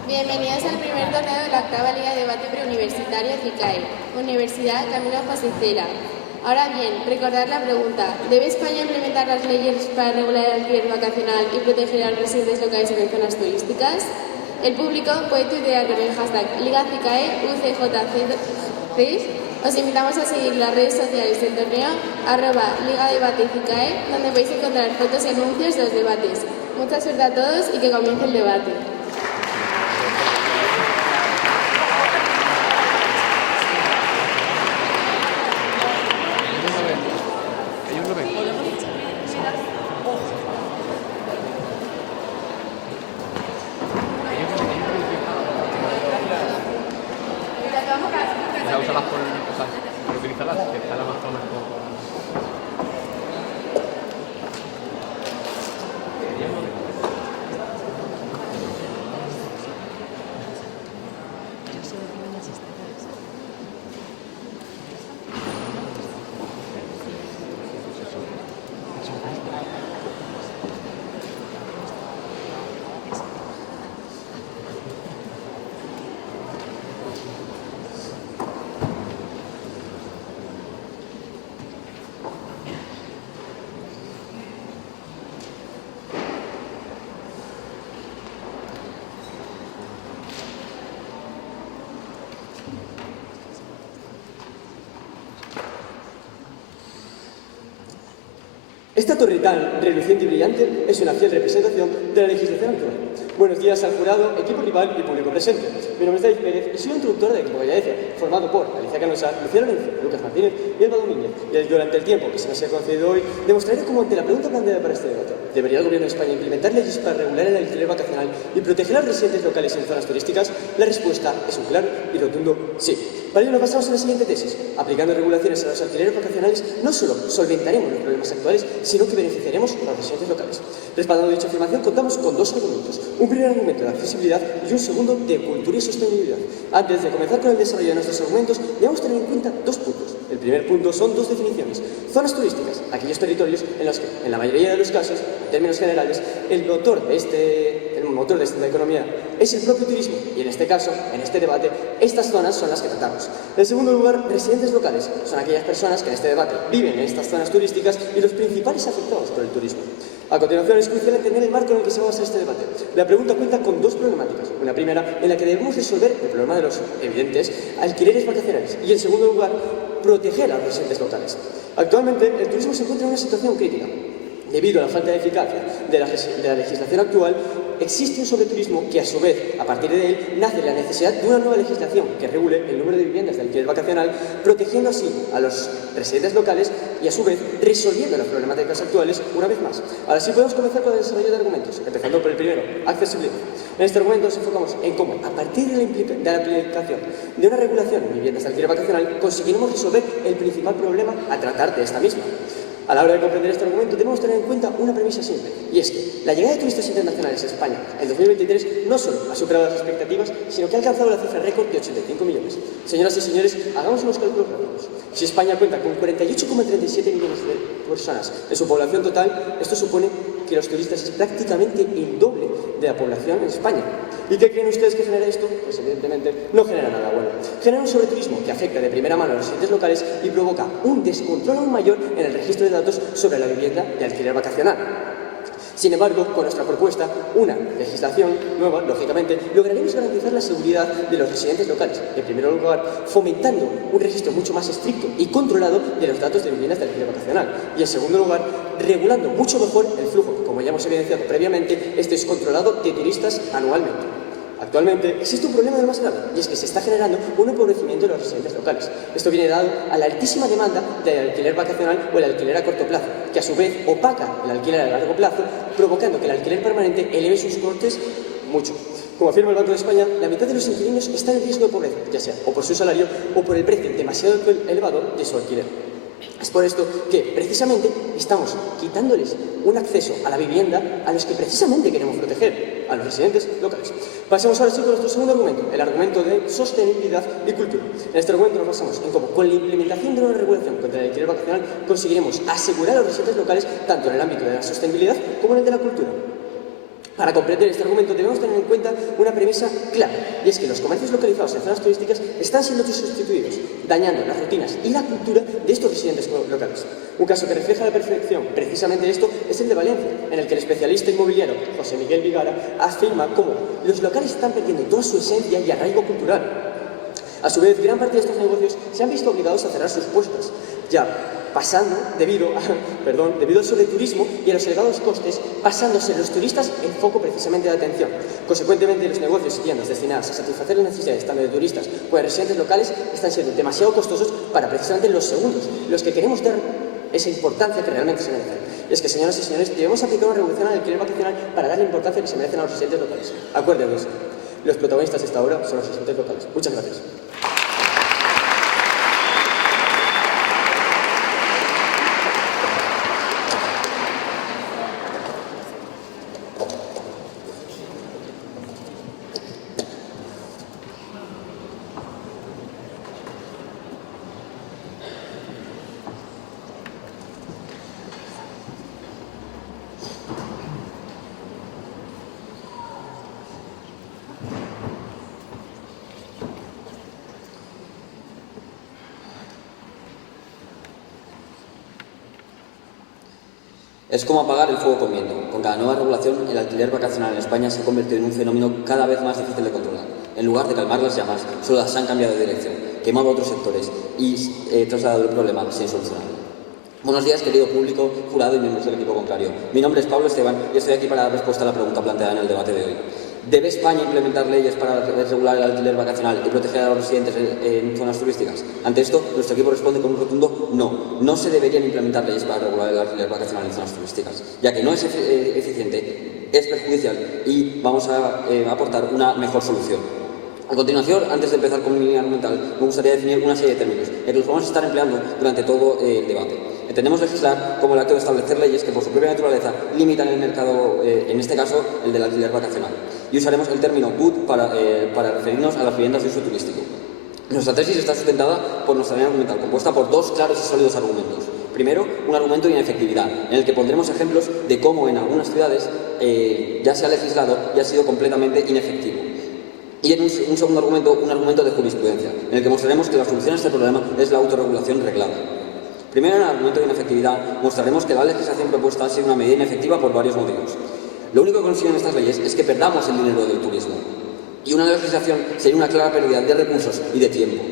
Bienvenidos al primer torneo de la octava Liga de Debate Preuniversitario FICAE, Universidad Camilo José Cela. Ahora bien, recordar la pregunta: ¿debe España implementar las leyes para regular el alquiler vacacional y proteger a los residentes locales en zonas turísticas? El público puede tuitear con el hashtag LigaFICAE UCJC. Os invitamos a seguir las redes sociales del torneo @LigaDebateFICAE, donde podéis encontrar fotos y anuncios de los debates. Mucha suerte a todos y que comience el debate. Esta torre tan reluciente y brillante es una fiel representación de la legislación actual. Buenos días al jurado, equipo rival y público presente. Mi nombre es David Pérez y soy instructor del equipo Gallaecia, formado por Alicia Canosa, Lucía Lorenzo, Lucas Martínez y Elba Domínguez. Y durante el tiempo que se nos ha concedido hoy, demostraré cómo ante la pregunta planteada para este debate, ¿debería el Gobierno de España implementar leyes para regular el alquiler vacacional y proteger a los residentes locales en zonas turísticas? La respuesta es un claro y rotundo sí. Para ello nos basamos en la siguiente tesis. Aplicando regulaciones a los alquileres vacacionales, no solo solventaremos los problemas actuales, sino que beneficiaremos a los residentes locales. Respaldando dicha afirmación, contamos con dos argumentos. Un primer argumento de accesibilidad y un segundo de cultura y sostenibilidad. Antes de comenzar con el desarrollo de nuestros argumentos, debemos tener en cuenta dos puntos. El primer punto son dos definiciones. Zonas turísticas, aquellos territorios en los que, en la mayoría de los casos, en términos generales, el motor de esta economía es el propio turismo. Y en este caso, en este debate, estas zonas son las que tratamos. En segundo lugar, residentes locales. Son aquellas personas que en este debate viven en estas zonas turísticas y los principales afectados por el turismo. A continuación, es crucial entender el marco en el que se va a basar este debate. La pregunta cuenta con dos problemáticas. Una primera, en la que debemos resolver el problema de los evidentes alquileres vacacionales. Y en segundo lugar, proteger a los residentes locales. Actualmente, el turismo se encuentra en una situación crítica. Debido a la falta de eficacia de la legislación actual, existe un sobreturismo que, a su vez, a partir de él, nace la necesidad de una nueva legislación que regule el número de viviendas de alquiler vacacional, protegiendo así a los residentes locales y, a su vez, resolviendo las problemáticas actuales una vez más. Ahora sí podemos comenzar con el desarrollo de argumentos, empezando por el primero, accesibilidad. En este argumento nos enfocamos en cómo, a partir de la aplicación de una regulación en viviendas de alquiler vacacional, conseguiremos resolver el principal problema a tratar de esta misma. A la hora de comprender este argumento debemos tener en cuenta una premisa simple, y es que la llegada de turistas internacionales a España en 2023 no solo ha superado las expectativas, sino que ha alcanzado la cifra récord de 85 millones. Señoras y señores, hagamos unos cálculos rápidos. Si España cuenta con 48,37 millones de personas en su población total, esto supone que los turistas es prácticamente el doble de la población en España. ¿Y qué creen ustedes que genera esto? Pues evidentemente no genera nada bueno. Genera un sobreturismo que afecta de primera mano a los residentes locales y provoca un descontrol aún mayor en el registro de datos sobre la vivienda de alquiler vacacional. Sin embargo, con nuestra propuesta, una legislación nueva, lógicamente, lograremos garantizar la seguridad de los residentes locales. En primer lugar, fomentando un registro mucho más estricto y controlado de los datos de viviendas de alquiler vacacional. Y en segundo lugar, regulando mucho mejor el flujo, que, como ya hemos evidenciado previamente, este es controlado de turistas anualmente. Actualmente existe un problema más grave, y es que se está generando un empobrecimiento de los residentes locales. Esto viene dado a la altísima demanda del alquiler vacacional o el alquiler a corto plazo, que a su vez opaca el alquiler a largo plazo, provocando que el alquiler permanente eleve sus costes mucho. Como afirma el Banco de España, la mitad de los inquilinos están en riesgo de pobreza, ya sea o por su salario o por el precio demasiado elevado de su alquiler. Es por esto que, precisamente, estamos quitándoles un acceso a la vivienda a los que precisamente queremos proteger, a los residentes locales. Pasemos ahora sí con nuestro segundo argumento, el argumento de sostenibilidad y cultura. En este argumento nos basamos en cómo, con la implementación de una regulación contra el alquiler vacacional, conseguiremos asegurar a los residentes locales tanto en el ámbito de la sostenibilidad como en el de la cultura. Para comprender este argumento debemos tener en cuenta una premisa clara, y es que los comercios localizados en zonas turísticas están siendo sustituidos, dañando las rutinas y la cultura de estos residentes locales. Un caso que refleja a la perfección precisamente esto es el de Valencia, en el que el especialista inmobiliario José Miguel Vigara afirma cómo los locales están perdiendo toda su esencia y arraigo cultural. A su vez, gran parte de estos negocios se han visto obligados a cerrar sus puestos, ya pasando, debido al sobreturismo y a los elevados costes, pasándose los turistas en foco precisamente de atención. Consecuentemente, los negocios y tiendas destinadas a satisfacer las necesidades tanto de turistas como de residentes locales están siendo demasiado costosos para precisamente los segundos, los que queremos dar esa importancia que realmente se merecen. Y es que, señoras y señores, debemos aplicar una revolución al alquiler vacacional para dar la importancia que se merecen a los residentes locales. Acuérdense, los protagonistas de esta obra son los residentes locales. Muchas gracias. Es como apagar el fuego con viento. Con cada nueva regulación, el alquiler vacacional en España se ha convertido en un fenómeno cada vez más difícil de controlar. En lugar de calmar las llamas, solo las han cambiado de dirección, quemado otros sectores y trasladado el problema sin solucionarlo. Buenos días, querido público, jurado y miembros del equipo contrario. Mi nombre es Pablo Esteban y estoy aquí para dar respuesta a la pregunta planteada en el debate de hoy. ¿Debe España implementar leyes para regular el alquiler vacacional y proteger a los residentes en zonas turísticas? Ante esto, nuestro equipo responde con un rotundo no. No se deberían implementar leyes para regular el alquiler vacacional en zonas turísticas, ya que no es eficiente, es perjudicial y vamos a aportar una mejor solución. A continuación, antes de empezar con mi línea argumental, me gustaría definir una serie de términos, ya que los vamos a estar empleando durante todo el debate. Entendemos legislar como el acto de establecer leyes que por su propia naturaleza limitan el mercado, en este caso el del alquiler vacacional. Y usaremos el término BUT para referirnos a las viviendas de uso turístico. Nuestra tesis está sustentada por nuestra línea argumental, compuesta por dos claros y sólidos argumentos. Primero, un argumento de inefectividad, en el que pondremos ejemplos de cómo en algunas ciudades ya se ha legislado y ha sido completamente inefectivo. Y en un segundo argumento, un argumento de jurisprudencia, en el que mostraremos que la solución a este problema es la autorregulación reglada. Primero, en el argumento de inefectividad, mostraremos que la legislación propuesta ha sido una medida inefectiva por varios motivos. Lo único que consiguen estas leyes es que perdamos el dinero del turismo. Y una legislación sería una clara pérdida de recursos y de tiempo.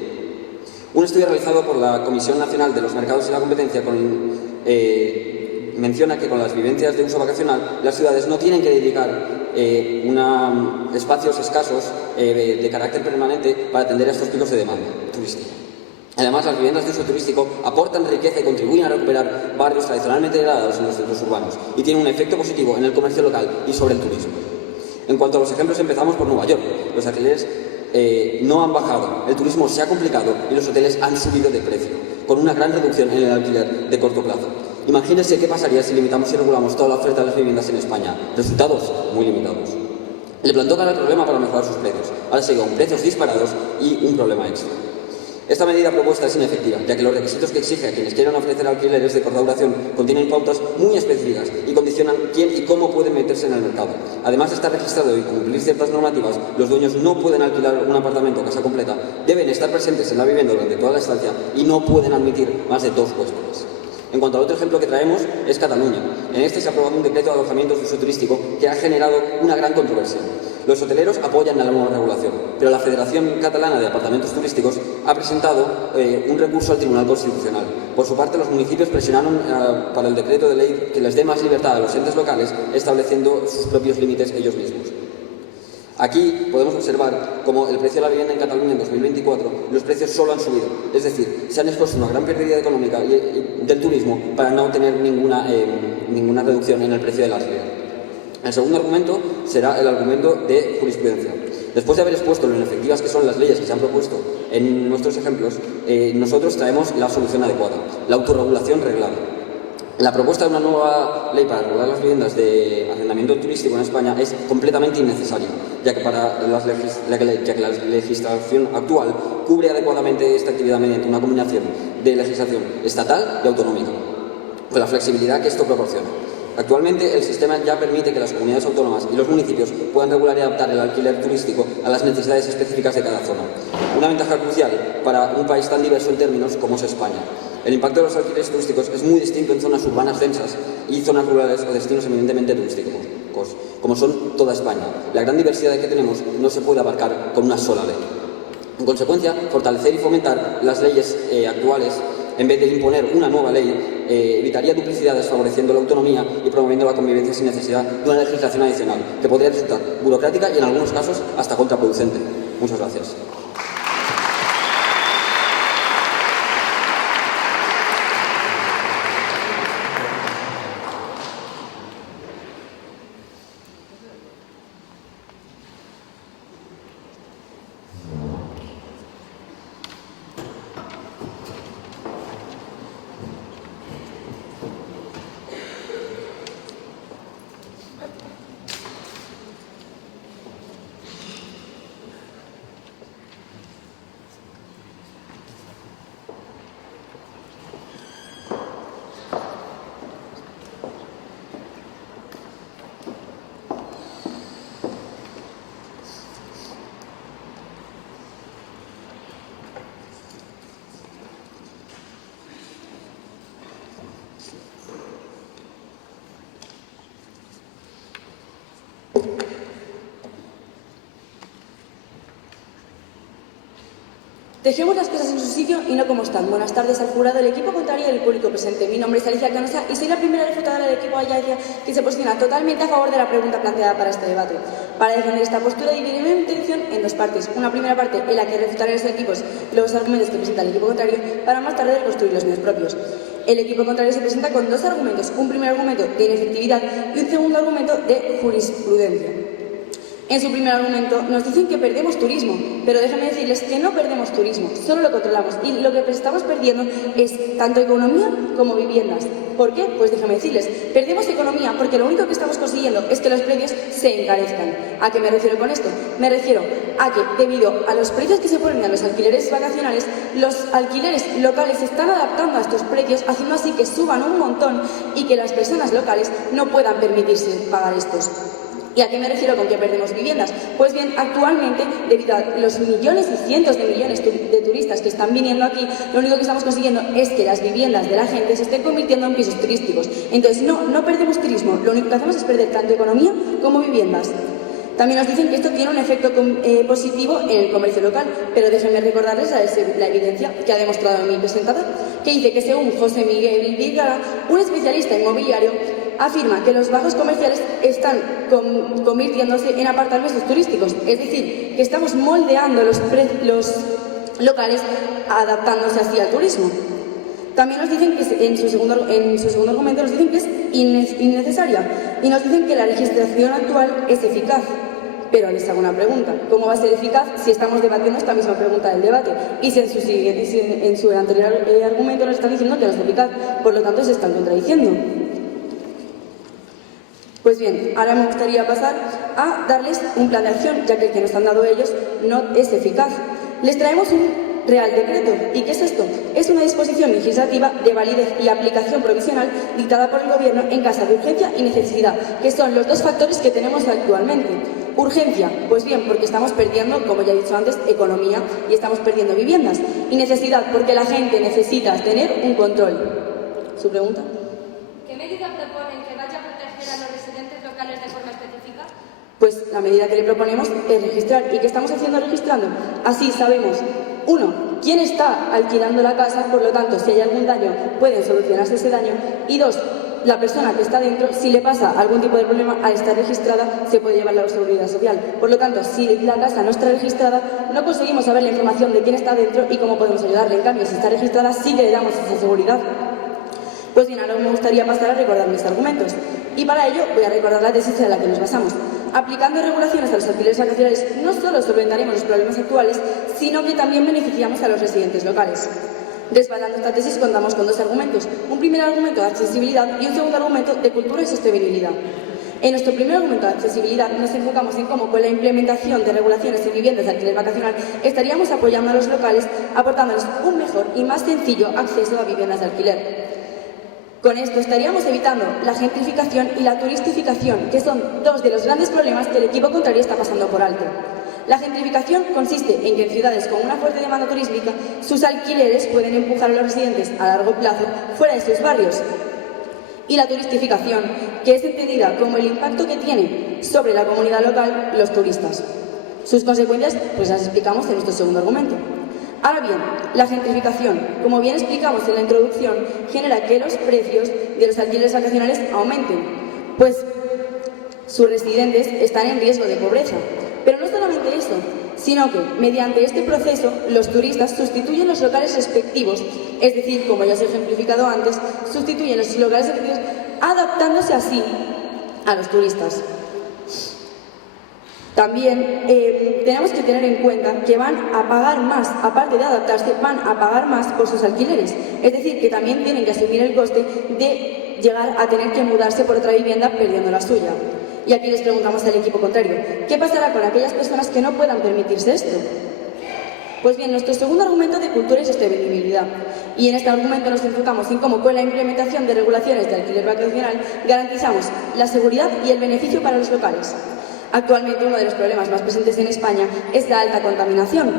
Un estudio realizado por la Comisión Nacional de los Mercados y la Competencia menciona que con las viviendas de uso vacacional las ciudades no tienen que dedicar espacios escasos de carácter permanente para atender a estos picos de demanda turística. Además, las viviendas de uso turístico aportan riqueza y contribuyen a recuperar barrios tradicionalmente degradados en los centros urbanos y tienen un efecto positivo en el comercio local y sobre el turismo. En cuanto a los ejemplos, empezamos por Nueva York. Los alquileres no han bajado, el turismo se ha complicado y los hoteles han subido de precio, con una gran reducción en el alquiler de corto plazo. Imagínense qué pasaría si limitamos y regulamos toda la oferta de las viviendas en España. Resultados muy limitados. Le plantó cara al problema para mejorar sus precios. Ahora se con precios disparados y un problema extra. Esta medida propuesta es inefectiva, ya que los requisitos que exige a quienes quieran ofrecer alquileres de corta duración contienen pautas muy específicas y condicionan quién y cómo pueden meterse en el mercado. Además de estar registrado y cumplir ciertas normativas, los dueños no pueden alquilar un apartamento o casa completa, deben estar presentes en la vivienda durante toda la estancia y no pueden admitir más de 2 huéspedes. En cuanto al otro ejemplo que traemos, es Cataluña. En este se ha aprobado un decreto de alojamientos de uso turístico que ha generado una gran controversia. Los hoteleros apoyan la nueva regulación, pero la Federación Catalana de Apartamentos Turísticos ha presentado un recurso al Tribunal Constitucional. Por su parte, los municipios presionaron para el decreto de ley que les dé más libertad a los entes locales, estableciendo sus propios límites ellos mismos. Aquí podemos observar cómo el precio de la vivienda en Cataluña en 2024, los precios solo han subido. Es decir, se han expuesto a una gran pérdida económica del turismo para no tener ninguna reducción en el precio del alquiler. El segundo argumento será el argumento de jurisprudencia. Después de haber expuesto lo inefectivas que son las leyes que se han propuesto en nuestros ejemplos, nosotros traemos la solución adecuada, la autorregulación reglada. La propuesta de una nueva ley para regular las viviendas de arrendamiento turístico en España es completamente innecesaria, ya que la legislación actual cubre adecuadamente esta actividad mediante una combinación de legislación estatal y autonómica, con la flexibilidad que esto proporciona. Actualmente el sistema ya permite que las comunidades autónomas y los municipios puedan regular y adaptar el alquiler turístico a las necesidades específicas de cada zona. Una ventaja crucial para un país tan diverso en términos como es España. El impacto de los alquileres turísticos es muy distinto en zonas urbanas densas y zonas rurales o destinos eminentemente turísticos, como son toda España. La gran diversidad que tenemos no se puede abarcar con una sola ley. En consecuencia, fortalecer y fomentar las leyes actuales en vez de imponer una nueva ley, evitaría duplicidades favoreciendo la autonomía y promoviendo la convivencia sin necesidad de una legislación adicional, que podría resultar burocrática y en algunos casos hasta contraproducente. Muchas gracias. Dejemos las cosas en su sitio y no como están. Buenas tardes al jurado, el equipo contrario y el público presente. Mi nombre es Alicia Canosa y soy la primera refutadora del equipo Ayacia que se posiciona totalmente a favor de la pregunta planteada para este debate. Para defender esta postura dividiré mi intención en dos partes. Una primera parte en la que refutaré los equipos los argumentos que presenta el equipo contrario para más tarde reconstruir los míos propios. El equipo contrario se presenta con dos argumentos. Un primer argumento de inefectividad y un segundo argumento de jurisprudencia. En su primer argumento nos dicen que perdemos turismo, pero déjenme decirles que no perdemos turismo, solo lo controlamos y lo que estamos perdiendo es tanto economía como viviendas. ¿Por qué? Pues déjenme decirles, perdemos economía porque lo único que estamos consiguiendo es que los precios se encarezcan. ¿A qué me refiero con esto? Me refiero a que debido a los precios que se ponen a los alquileres vacacionales, los alquileres locales se están adaptando a estos precios, haciendo así que suban un montón y que las personas locales no puedan permitirse pagar estos. ¿Y a qué me refiero con que perdemos viviendas? Pues bien, actualmente, debido a los millones y cientos de millones de turistas que están viniendo aquí, lo único que estamos consiguiendo es que las viviendas de la gente se estén convirtiendo en pisos turísticos. Entonces, no perdemos turismo, lo único que hacemos es perder tanto economía como viviendas. También nos dicen que esto tiene un efecto positivo en el comercio local, pero déjenme recordarles la evidencia que ha demostrado mi presentador, que dice que según José Miguel Virgara, un especialista inmobiliario, afirma que los bajos comerciales están convirtiéndose en apartamentos turísticos, es decir, que estamos moldeando los locales adaptándose así al turismo. También nos dicen que en su segundo argumento nos dicen que es innecesaria y nos dicen que la legislación actual es eficaz. Pero les hago una pregunta, ¿cómo va a ser eficaz si estamos debatiendo esta misma pregunta del debate? Y si en su anterior argumento nos están diciendo que no es eficaz, por lo tanto se están contradiciendo. Pues bien, ahora me gustaría pasar a darles un plan de acción, ya que el que nos han dado ellos no es eficaz. Les traemos un Real Decreto. ¿Y qué es esto? Es una disposición legislativa de validez y aplicación provisional dictada por el Gobierno en caso de urgencia y necesidad, que son los dos factores que tenemos actualmente. Urgencia, pues bien, porque estamos perdiendo, como ya he dicho antes, economía y estamos perdiendo viviendas. Y necesidad, porque la gente necesita tener un control. ¿Su pregunta? ¿Qué medida proponen que vaya a proteger a los residentes locales de forma específica? Pues la medida que le proponemos es registrar. ¿Y qué estamos haciendo registrando? Así sabemos, uno, quién está alquilando la casa, por lo tanto, si hay algún daño, pueden solucionarse ese daño. Y dos, la persona que está dentro, si le pasa algún tipo de problema, al estar registrada, se puede llevar la seguridad social. Por lo tanto, si la casa no está registrada, no conseguimos saber la información de quién está dentro y cómo podemos ayudarle. En cambio, si está registrada, sí que le damos esa seguridad. Pues bien, ahora me gustaría pasar a recordar mis argumentos. Y para ello voy a recordar la tesis en la que nos basamos. Aplicando regulaciones a los alquileres vacacionales, no solo solventaremos los problemas actuales, sino que también beneficiamos a los residentes locales. Respaldando esta tesis contamos con dos argumentos. Un primer argumento de accesibilidad y un segundo argumento de cultura y sostenibilidad. En nuestro primer argumento de accesibilidad nos enfocamos en cómo con la implementación de regulaciones en viviendas de alquiler vacacional estaríamos apoyando a los locales, aportándoles un mejor y más sencillo acceso a viviendas de alquiler. Con esto estaríamos evitando la gentrificación y la turistificación, que son dos de los grandes problemas que el equipo contrario está pasando por alto. La gentrificación consiste en que en ciudades con una fuerte demanda turística, sus alquileres pueden empujar a los residentes a largo plazo fuera de sus barrios. Y la turistificación, que es entendida como el impacto que tiene sobre la comunidad local los turistas. Sus consecuencias, pues las explicamos en nuestro segundo argumento. Ahora bien, la gentrificación, como bien explicamos en la introducción, genera que los precios de los alquileres vacacionales aumenten, pues sus residentes están en riesgo de pobreza. Pero no solamente eso, sino que mediante este proceso los turistas sustituyen los locales respectivos, es decir, como ya os he ejemplificado antes, sustituyen los locales respectivos adaptándose así a los turistas. También tenemos que tener en cuenta que van a pagar más, aparte de adaptarse, van a pagar más por sus alquileres. Es decir, que también tienen que asumir el coste de llegar a tener que mudarse por otra vivienda perdiendo la suya. Y aquí les preguntamos al equipo contrario, ¿qué pasará con aquellas personas que no puedan permitirse esto? Pues bien, nuestro segundo argumento de cultura y sostenibilidad. Y en este argumento nos enfocamos en cómo con la implementación de regulaciones de alquiler vacacional garantizamos la seguridad y el beneficio para los locales. Actualmente uno de los problemas más presentes en España es la alta contaminación.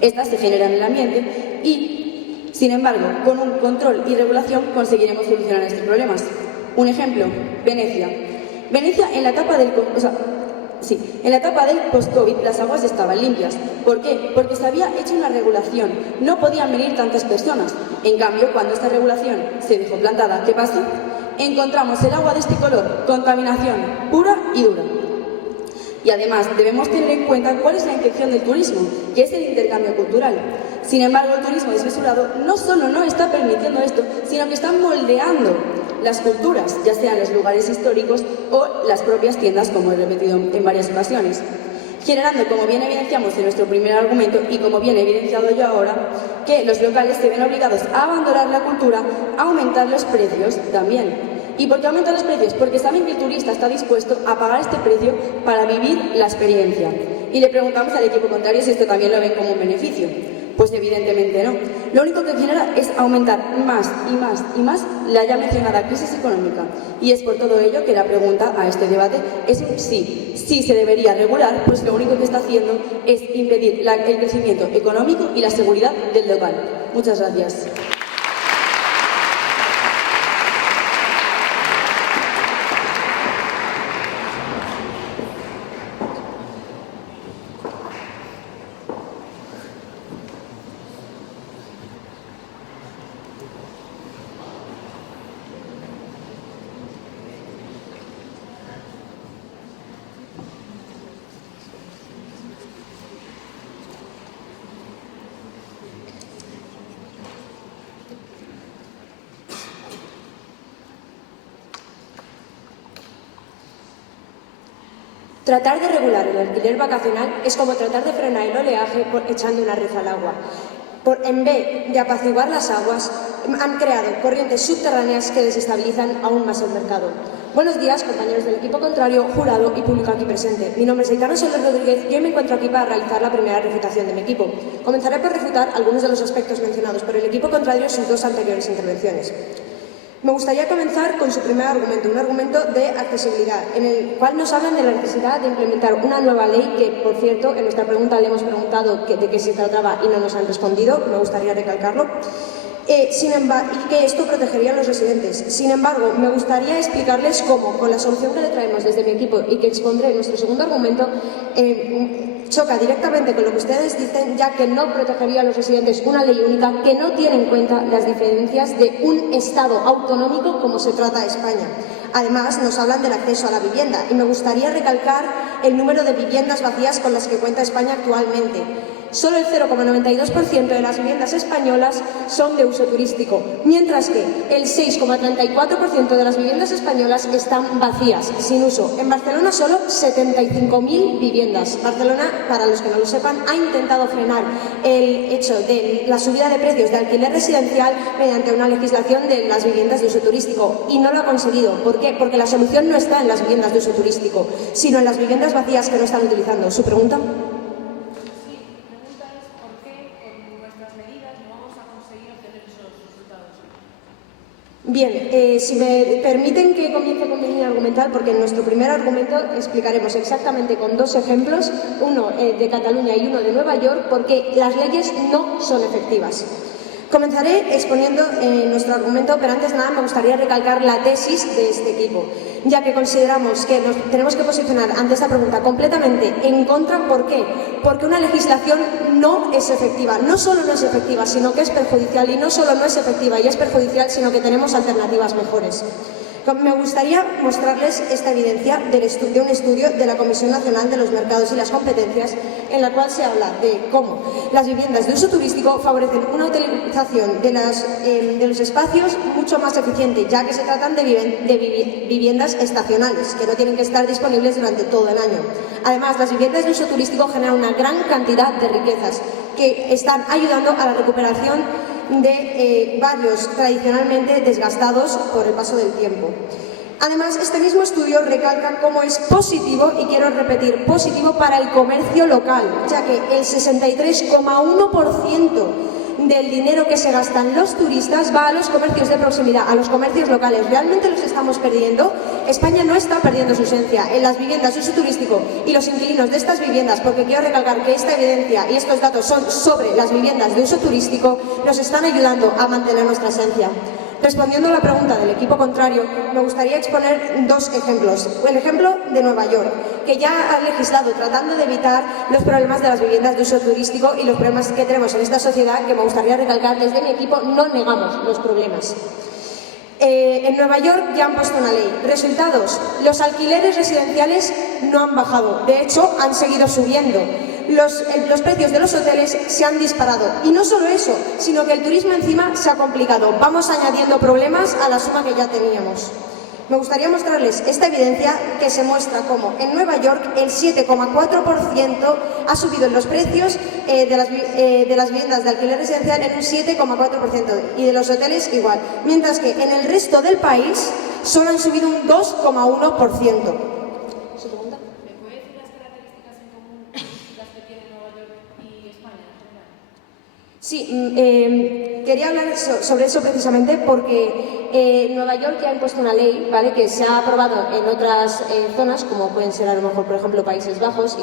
Esta se genera en el ambiente y, sin embargo, con un control y regulación conseguiremos solucionar estos problemas. Un ejemplo, Venecia. Venecia en la etapa del... En la etapa del post-COVID las aguas estaban limpias. ¿Por qué? Porque se había hecho una regulación. No podían venir tantas personas. En cambio, cuando esta regulación se dejó plantada, ¿qué pasó? Encontramos el agua de este color, contaminación pura y dura. Y además debemos tener en cuenta cuál es la intención del turismo, que es el intercambio cultural. Sin embargo, el turismo desmesurado no solo no está permitiendo esto, sino que está moldeando las culturas, ya sean los lugares históricos o las propias tiendas, como he repetido en varias ocasiones. Generando, como bien evidenciamos en nuestro primer argumento y como bien he evidenciado yo ahora, que los locales se ven obligados a abandonar la cultura, a aumentar los precios también. ¿Y por qué aumentan los precios? Porque saben que el turista está dispuesto a pagar este precio para vivir la experiencia. Y le preguntamos al equipo contrario si esto también lo ven como un beneficio. Pues evidentemente no. Lo único que genera es aumentar más y más y más la ya mencionada crisis económica. Y es por todo ello que la pregunta a este debate es sí. Sí se debería regular, pues lo único que está haciendo es impedir el crecimiento económico y la seguridad del local. Muchas gracias. Tratar de regular el alquiler vacacional es como tratar de frenar el oleaje echando una red al agua. En vez de apaciguar las aguas, han creado corrientes subterráneas que desestabilizan aún más el mercado. Buenos días, compañeros del equipo contrario, jurado y público aquí presente. Mi nombre es Aitana Soler Rodríguez y hoy me encuentro aquí para realizar la primera refutación de mi equipo. Comenzaré por refutar algunos de los aspectos mencionados por el equipo contrario en sus dos anteriores intervenciones. Me gustaría comenzar con su primer argumento, un argumento de accesibilidad, en el cual nos hablan de la necesidad de implementar una nueva ley que, por cierto, en nuestra pregunta le hemos preguntado de qué se trataba y no nos han respondido, me gustaría recalcarlo, y que esto protegería a los residentes. Sin embargo, me gustaría explicarles cómo, con la solución que le traemos desde mi equipo y que expondré en nuestro segundo argumento, choca directamente con lo que ustedes dicen, ya que no protegería a los residentes una ley única que no tiene en cuenta las diferencias de un Estado autonómico como se trata de España. Además, nos hablan del acceso a la vivienda y me gustaría recalcar el número de viviendas vacías con las que cuenta España actualmente. Solo el 0,92% de las viviendas españolas son de uso turístico, mientras que el 6,34% de las viviendas españolas están vacías, sin uso. En Barcelona solo 75.000 viviendas. Barcelona, para los que no lo sepan, ha intentado frenar el hecho de la subida de precios de alquiler residencial mediante una legislación de las viviendas de uso turístico y no lo ha conseguido. ¿Por qué? Porque la solución no está en las viviendas de uso turístico, sino en las viviendas vacías que no están utilizando. ¿Su pregunta? Bien, si me permiten que comience con mi línea argumental, porque en nuestro primer argumento explicaremos exactamente con dos ejemplos, uno de Cataluña y uno de Nueva York, porque las leyes no son efectivas. Comenzaré exponiendo nuestro argumento, pero antes de nada me gustaría recalcar la tesis de este equipo, ya que consideramos que nos tenemos que posicionar ante esta pregunta completamente en contra. ¿Por qué? Porque una legislación no es efectiva. No solo no es efectiva, sino que es perjudicial. Y no solo no es efectiva y es perjudicial, sino que tenemos alternativas mejores. Me gustaría mostrarles esta evidencia de un estudio de la Comisión Nacional de los Mercados y las Competencias, en la cual se habla de cómo las viviendas de uso turístico favorecen una utilización de los espacios mucho más eficiente, ya que se tratan de viviendas estacionales, que no tienen que estar disponibles durante todo el año. Además, las viviendas de uso turístico generan una gran cantidad de riquezas que están ayudando a la recuperación de barrios tradicionalmente desgastados por el paso del tiempo. Además, este mismo estudio recalca cómo es positivo, y quiero repetir, positivo para el comercio local, ya que el 63,1% del dinero que se gastan los turistas va a los comercios de proximidad, a los comercios locales. ¿Realmente los estamos perdiendo? España no está perdiendo su esencia en las viviendas de uso turístico y los inquilinos de estas viviendas, porque quiero recalcar que esta evidencia y estos datos son sobre las viviendas de uso turístico, nos están ayudando a mantener nuestra esencia. Respondiendo a la pregunta del equipo contrario, me gustaría exponer dos ejemplos. El ejemplo de Nueva York, que ya ha legislado tratando de evitar los problemas de las viviendas de uso turístico y los problemas que tenemos en esta sociedad, que me gustaría recalcar desde mi equipo, no negamos los problemas. En Nueva York ya han puesto una ley. Resultados, los alquileres residenciales no han bajado, de hecho han seguido subiendo. Los precios de los hoteles se han disparado. Y no solo eso, sino que el turismo encima se ha complicado. Vamos añadiendo problemas a la suma que ya teníamos. Me gustaría mostrarles esta evidencia que se muestra como en Nueva York el 7,4% ha subido en los precios de las viviendas de alquiler residencial en un 7,4% y de los hoteles igual, mientras que en el resto del país solo han subido un 2,1%. Sí, quería hablar sobre eso precisamente porque Nueva York ya ha impuesto una ley, ¿vale?, que se ha aprobado en otras zonas, como pueden ser a lo mejor, por ejemplo, Países Bajos.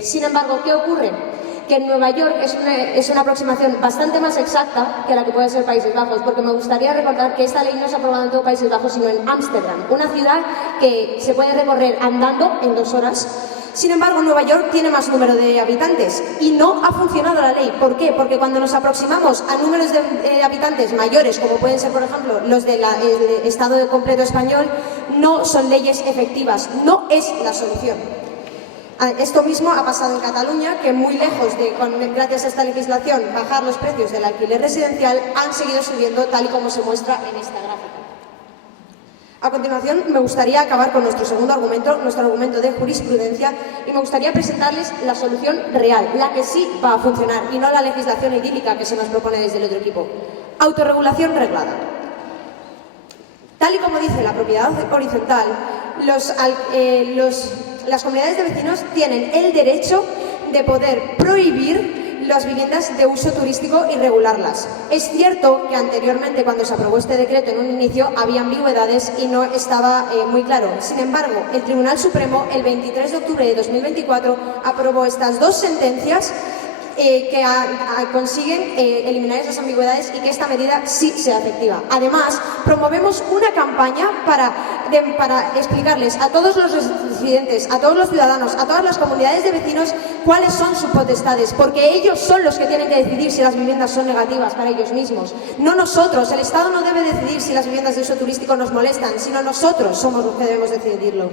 Sin embargo, ¿qué ocurre? Que en Nueva York es una aproximación bastante más exacta que la que puede ser Países Bajos, porque me gustaría recordar que esta ley no se ha aprobado en todo Países Bajos, sino en Ámsterdam, una ciudad que se puede recorrer andando en 2 horas. Sin embargo, Nueva York tiene más número de habitantes y no ha funcionado la ley. ¿Por qué? Porque cuando nos aproximamos a números de habitantes mayores, como pueden ser, por ejemplo, los del Estado completo español, no son leyes efectivas, no es la solución. Esto mismo ha pasado en Cataluña, que muy lejos de, gracias a esta legislación, bajar los precios del alquiler residencial, han seguido subiendo tal y como se muestra en esta gráfica. A continuación, me gustaría acabar con nuestro segundo argumento, nuestro argumento de jurisprudencia, y me gustaría presentarles la solución real, la que sí va a funcionar, y no la legislación idílica que se nos propone desde el otro equipo. Autorregulación reglada. Tal y como dice la propiedad horizontal, las comunidades de vecinos tienen el derecho de poder prohibir las viviendas de uso turístico y regularlas. Es cierto que anteriormente, cuando se aprobó este decreto en un inicio, había ambigüedades y no estaba muy claro. Sin embargo, el Tribunal Supremo, el 23 de octubre de 2024, aprobó estas 2 sentencias que consiguen eliminar esas ambigüedades y que esta medida sí sea efectiva. Además, promovemos una campaña para explicarles a todos los residentes, a todos los ciudadanos, a todas las comunidades de vecinos cuáles son sus potestades, porque ellos son los que tienen que decidir si las viviendas son negativas para ellos mismos. No nosotros. El Estado no debe decidir si las viviendas de uso turístico nos molestan, sino nosotros somos los que debemos decidirlo.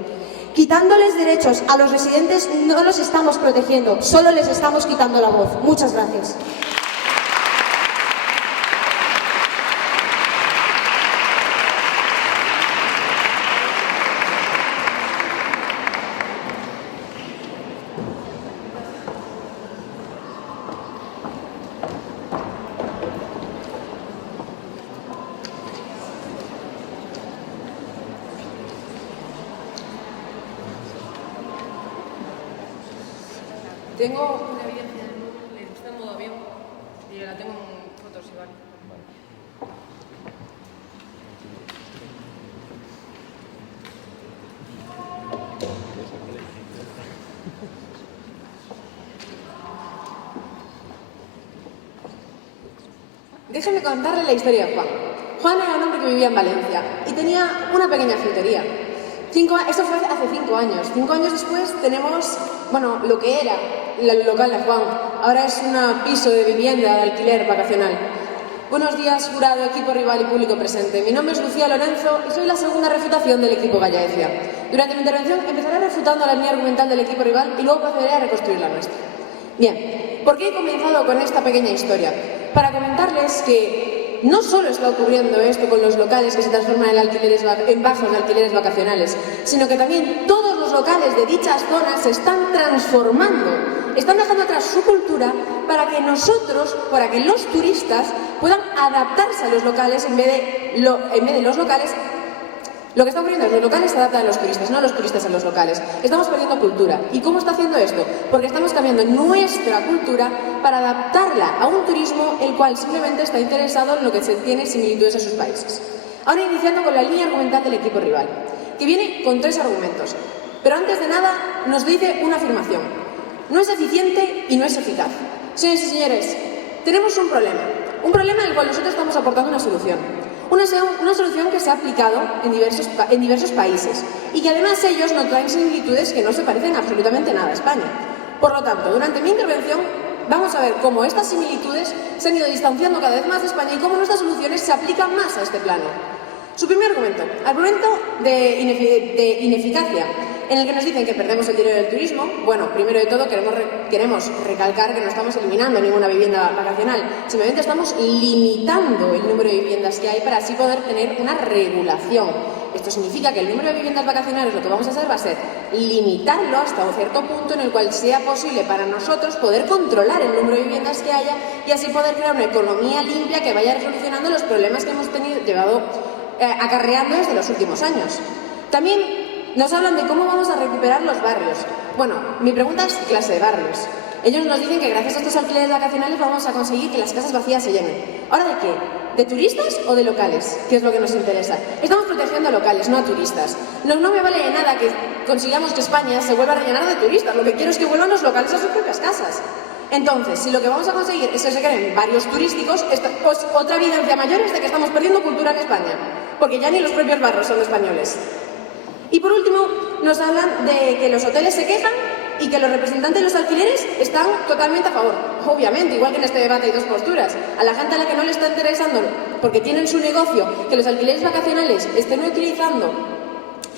Quitándoles derechos a los residentes no los estamos protegiendo, solo les estamos quitando la voz. Muchas gracias. Tengo una evidencia del móvil, está en modo avión y la tengo en fotos igual. Déjenme contarle la historia de Juan. Juan era un hombre que vivía en Valencia y tenía una pequeña frutería. Esto fue hace 5 años. 5 años después tenemos, bueno, lo que era el local de Juan. Ahora es un piso de vivienda de alquiler vacacional. Buenos días, jurado, equipo rival y público presente. Mi nombre es Lucía Lorenzo y soy la segunda refutación del equipo Gallaecia. Durante mi intervención empezaré refutando la línea argumental del equipo rival y luego procederé a reconstruir la nuestra. Bien, ¿por qué he comenzado con esta pequeña historia? Para comentarles que no solo está ocurriendo esto con los locales que se transforman en bajos de alquileres vacacionales, sino que también todos los locales de dichas zonas se están transformando, están dejando atrás su cultura para que los turistas puedan adaptarse a los locales en vez de los locales. Lo que está ocurriendo es que los locales se adaptan a los turistas, no los turistas a los locales. Estamos perdiendo cultura. ¿Y cómo está haciendo esto? Porque estamos cambiando nuestra cultura para adaptarla a un turismo el cual simplemente está interesado en lo que se tiene similitudes a sus países. Ahora iniciando con la línea argumental del equipo rival, que viene con 3 argumentos. Pero antes de nada nos dice una afirmación. No es eficiente y no es eficaz. Señores y señores, tenemos un problema en el cual nosotros estamos aportando una solución. Una solución que se ha aplicado en diversos países y que además ellos no traen similitudes que no se parecen absolutamente nada a España. Por lo tanto, durante mi intervención vamos a ver cómo estas similitudes se han ido distanciando cada vez más de España y cómo nuestras soluciones se aplican más a este plano. Su primer argumento de ineficacia, en el que nos dicen que perdemos el dinero del turismo. Bueno, primero de todo queremos recalcar que no estamos eliminando ninguna vivienda vacacional, simplemente estamos limitando el número de viviendas que hay para así poder tener una regulación. Esto significa que el número de viviendas vacacionales lo que vamos a hacer va a ser limitarlo hasta un cierto punto en el cual sea posible para nosotros poder controlar el número de viviendas que haya y así poder crear una economía limpia que vaya solucionando los problemas que hemos acarreando desde los últimos años. También nos hablan de cómo vamos a recuperar los barrios. Bueno, mi pregunta es ¿qué clase de barrios? Ellos nos dicen que gracias a estos alquileres vacacionales vamos a conseguir que las casas vacías se llenen. ¿Ahora de qué? ¿De turistas o de locales? ¿Qué es lo que nos interesa? Estamos protegiendo a locales, no a turistas. No me vale de nada que consigamos que España se vuelva a rellenar de turistas. Lo que quiero es que vuelvan los locales a sus propias casas. Entonces, si lo que vamos a conseguir es que se creen barrios turísticos, pues otra evidencia mayor es de que estamos perdiendo cultura en España, porque ya ni los propios barrios son españoles. Y por último, nos hablan de que los hoteles se quejan y que los representantes de los alquileres están totalmente a favor. Obviamente, igual que en este debate hay dos posturas. A la gente a la que no le está interesando, porque tienen su negocio, que los alquileres vacacionales estén utilizando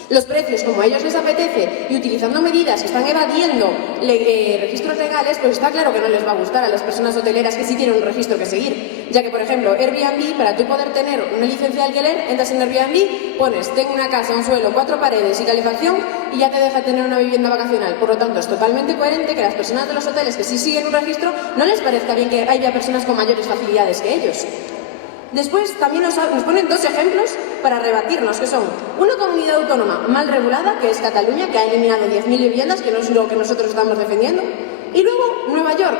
los precios como a ellos les apetece y utilizando medidas que están evadiendo registros legales, pues está claro que no les va a gustar a las personas hoteleras que sí tienen un registro que seguir. Ya que, por ejemplo, Airbnb, para tú poder tener una licencia de alquiler, entras en Airbnb, pones, tengo una casa, un suelo, 4 paredes y calefacción y ya te deja tener una vivienda vacacional. Por lo tanto, es totalmente coherente que las personas de los hoteles que sí siguen un registro no les parezca bien que haya personas con mayores facilidades que ellos. Después también nos ponen dos ejemplos para rebatirnos, que son una comunidad autónoma mal regulada, que es Cataluña, que ha eliminado 10.000 viviendas, que no es lo que nosotros estamos defendiendo, y luego Nueva York,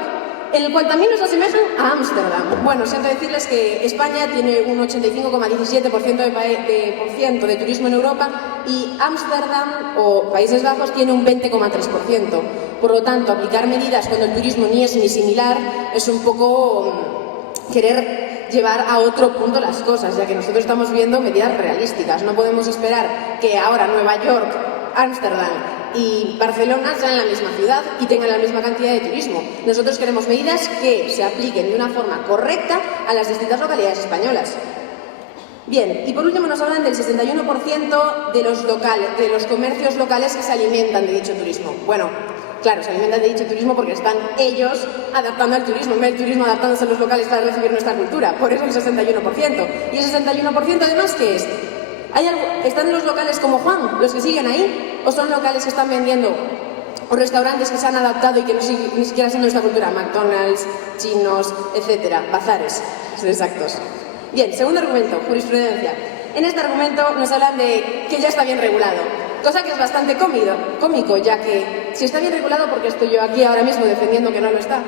en el cual también nos asemejan a Ámsterdam. Bueno, siento decirles que España tiene un 85,17% de turismo en Europa y Ámsterdam o Países Bajos tiene un 20,3%. Por lo tanto, aplicar medidas cuando el turismo ni es ni similar es un poco querer llevar a otro punto las cosas, ya que nosotros estamos viendo medidas realísticas. No podemos esperar que ahora Nueva York, Ámsterdam y Barcelona sean la misma ciudad y tengan la misma cantidad de turismo. Nosotros queremos medidas que se apliquen de una forma correcta a las distintas localidades españolas. Bien, y por último nos hablan del 61% de los comercios locales que se alimentan de dicho turismo. Bueno, claro, se alimentan de dicho turismo porque están ellos adaptando al turismo, en vez del turismo adaptándose a los locales para recibir nuestra cultura. Por eso el 61%. ¿Y el 61% además qué es? ¿Están los locales como Juan, los que siguen ahí? ¿O son locales que están vendiendo o restaurantes que se han adaptado y que ni siquiera son de nuestra cultura? McDonald's, chinos, etcétera, bazares, son exactos. Bien, segundo argumento, jurisprudencia. En este argumento nos hablan de que ya está bien regulado. Cosa que es bastante cómico, ya que si está bien regulado, ¿por qué estoy yo aquí ahora mismo defendiendo que no lo está?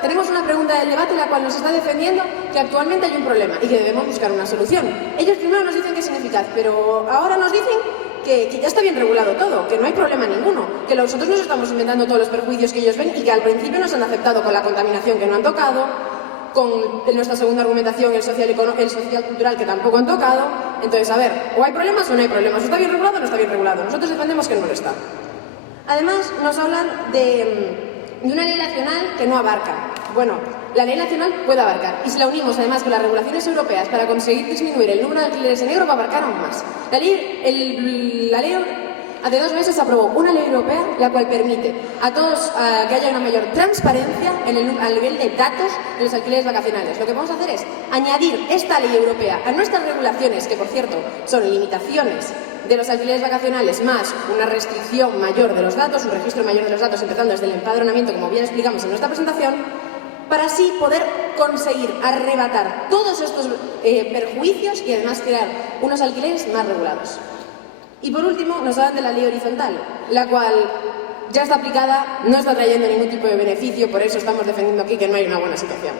Tenemos una pregunta del debate en la cual nos está defendiendo que actualmente hay un problema y que debemos buscar una solución. Ellos primero nos dicen que es ineficaz, pero ahora nos dicen que ya está bien regulado todo, que no hay problema ninguno, que nosotros nos estamos inventando todos los perjuicios que ellos ven y que al principio nos han aceptado con la contaminación que no han tocado, con nuestra segunda argumentación, el social cultural que tampoco han tocado. Entonces, a ver, o hay problemas o no hay problemas, o está bien regulado o no está bien regulado. Nosotros defendemos que no lo está. Además, nos hablan de una ley nacional que no abarca. Bueno, la ley nacional puede abarcar, y si la unimos además con las regulaciones europeas para conseguir disminuir el número de alquileres en negro, va a abarcar aún más. La ley hace 2 meses se aprobó una ley europea la cual permite a todos que haya una mayor transparencia al nivel de datos de los alquileres vacacionales. Lo que vamos a hacer es añadir esta ley europea a nuestras regulaciones, que por cierto son limitaciones de los alquileres vacacionales más una restricción mayor de los datos, un registro mayor de los datos empezando desde el empadronamiento, como bien explicamos en nuestra presentación, para así poder conseguir arrebatar todos estos perjuicios y además crear unos alquileres más regulados. Y por último, nos hablan de la ley horizontal, la cual ya está aplicada, no está trayendo ningún tipo de beneficio, por eso estamos defendiendo aquí que no hay una buena situación.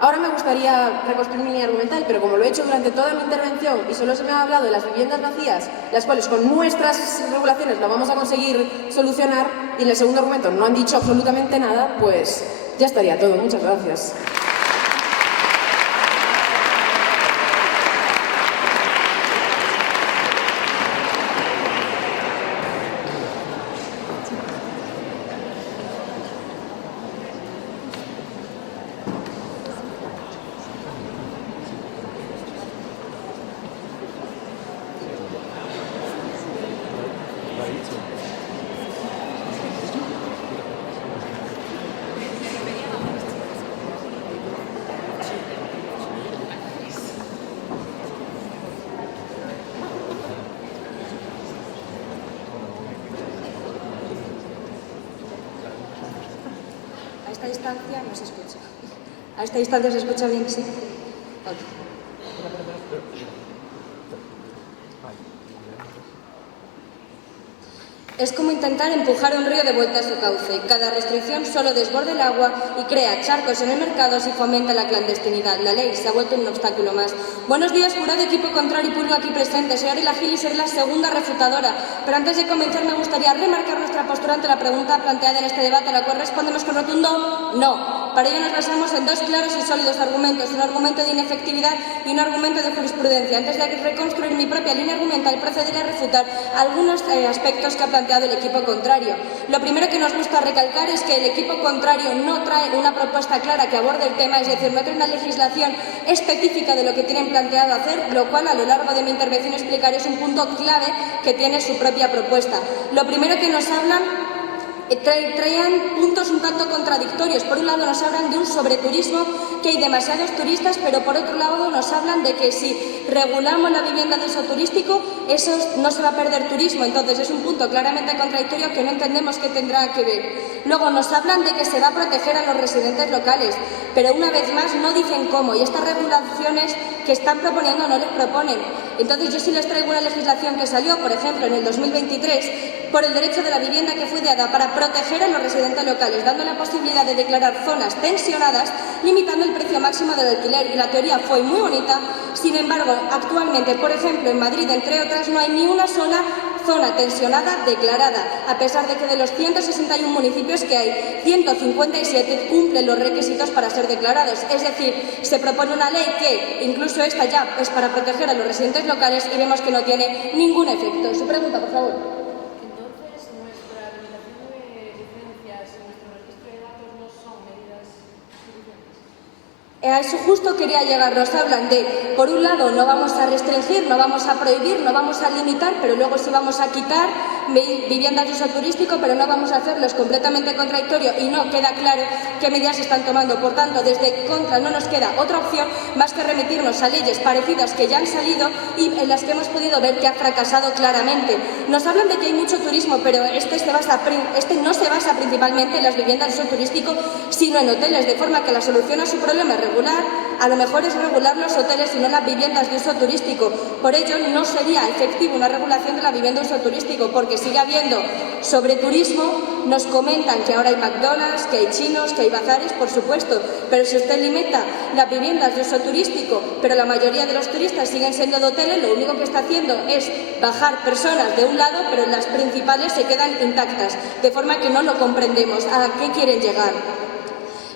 Ahora me gustaría reconstruir mi línea argumental, pero como lo he hecho durante toda mi intervención y solo se me ha hablado de las viviendas vacías, las cuales con nuestras regulaciones lo vamos a conseguir solucionar, y en el segundo argumento no han dicho absolutamente nada, pues ya estaría todo. Muchas gracias. distancia no se escucha. ¿A esta distancia se escucha bien? Sí. Ok. Es como intentar empujar un río de vuelta a su cauce. Cada restricción solo desborda el agua y crea charcos en el mercado y fomenta la clandestinidad. La ley se ha vuelto un obstáculo más. Buenos días, jurado, equipo contrario y público aquí presente. Soy Ariela Gil y seré la segunda refutadora. Pero antes de comenzar me gustaría remarcar nuestra postura ante la pregunta planteada en este debate, a la cual respondemos con rotundo no. Para ello nos basamos en dos claros y sólidos argumentos, un argumento de inefectividad y un argumento de jurisprudencia. Antes de reconstruir mi propia línea argumental, procederé a refutar algunos aspectos que ha planteado el equipo contrario. Lo primero que nos gusta recalcar es que el equipo contrario no trae una propuesta clara que aborde el tema, es decir, no trae una legislación específica de lo que tienen planteado hacer, lo cual a lo largo de mi intervención explicaré es un punto clave que tiene su propia propuesta. Lo primero que nos hablan traían puntos un tanto contradictorios. Por un lado nos hablan de un sobreturismo, que hay demasiados turistas, pero por otro lado nos hablan de que si regulamos la vivienda de uso turístico, eso no se va a perder turismo. Entonces es un punto claramente contradictorio que no entendemos qué tendrá que ver. Luego nos hablan de que se va a proteger a los residentes locales, pero una vez más no dicen cómo, y estas regulaciones que están proponiendo no les proponen. Entonces yo sí les traigo una legislación que salió, por ejemplo, en el 2023, por el derecho de la vivienda, que fue dada para proteger a los residentes locales, dando la posibilidad de declarar zonas tensionadas, limitando el precio máximo del alquiler. Y la teoría fue muy bonita. Sin embargo, actualmente, por ejemplo, en Madrid, entre otras, no hay ni una sola zona tensionada declarada, a pesar de que de los 161 municipios que hay, 157 cumplen los requisitos para ser declarados. Es decir, se propone una ley que, incluso esta ya, es para proteger a los residentes locales y vemos que no tiene ningún efecto. Su pregunta, por favor. A eso justo quería llegar. Nos hablan de, por un lado, no vamos a restringir, no vamos a prohibir, no vamos a limitar, pero luego sí vamos a quitar viviendas de uso turístico, pero no vamos a hacerlo. Es completamente contradictorio y no queda claro qué medidas se están tomando. Por tanto, desde Contra no nos queda otra opción más que remitirnos a leyes parecidas que ya han salido y en las que hemos podido ver que ha fracasado claramente. Nos hablan de que hay mucho turismo, pero este no se basa principalmente en las viviendas de uso turístico, sino en hoteles, de forma que la solución a su problema es regular, a lo mejor es regular los hoteles y no las viviendas de uso turístico. Por ello, no sería efectiva una regulación de la vivienda de uso turístico, porque sigue habiendo sobreturismo. Nos comentan que ahora hay McDonald's, que hay chinos, que hay bazares, por supuesto, pero si usted limita las viviendas de uso turístico, pero la mayoría de los turistas siguen siendo de hoteles, lo único que está haciendo es bajar personas de un lado, pero las principales se quedan intactas, de forma que no lo comprendemos. ¿A qué quieren llegar?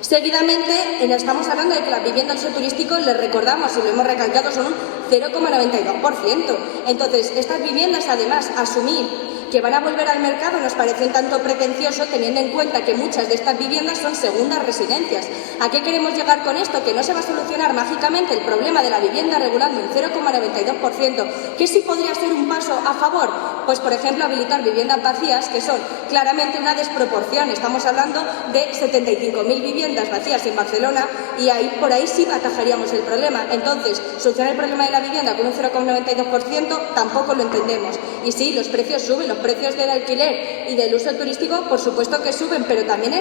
Seguidamente, estamos hablando de que las viviendas de uso turístico, les recordamos y lo hemos recalcado, son un 0,92%. Entonces, estas viviendas, además, asumir que van a volver al mercado nos parece un tanto pretencioso, teniendo en cuenta que muchas de estas viviendas son segundas residencias. ¿A qué queremos llegar con esto? Que no se va a solucionar mágicamente el problema de la vivienda regulando un 0,92%. ¿Qué sí podría ser un paso a favor? Pues, por ejemplo, habilitar viviendas vacías, que son claramente una desproporción. Estamos hablando de 75.000 viviendas vacías en Barcelona y por ahí sí atajaríamos el problema. Entonces, solucionar el problema de la vivienda con un 0,92% tampoco lo entendemos. Y sí, los precios suben, los precios del alquiler y del uso turístico por supuesto que suben, pero también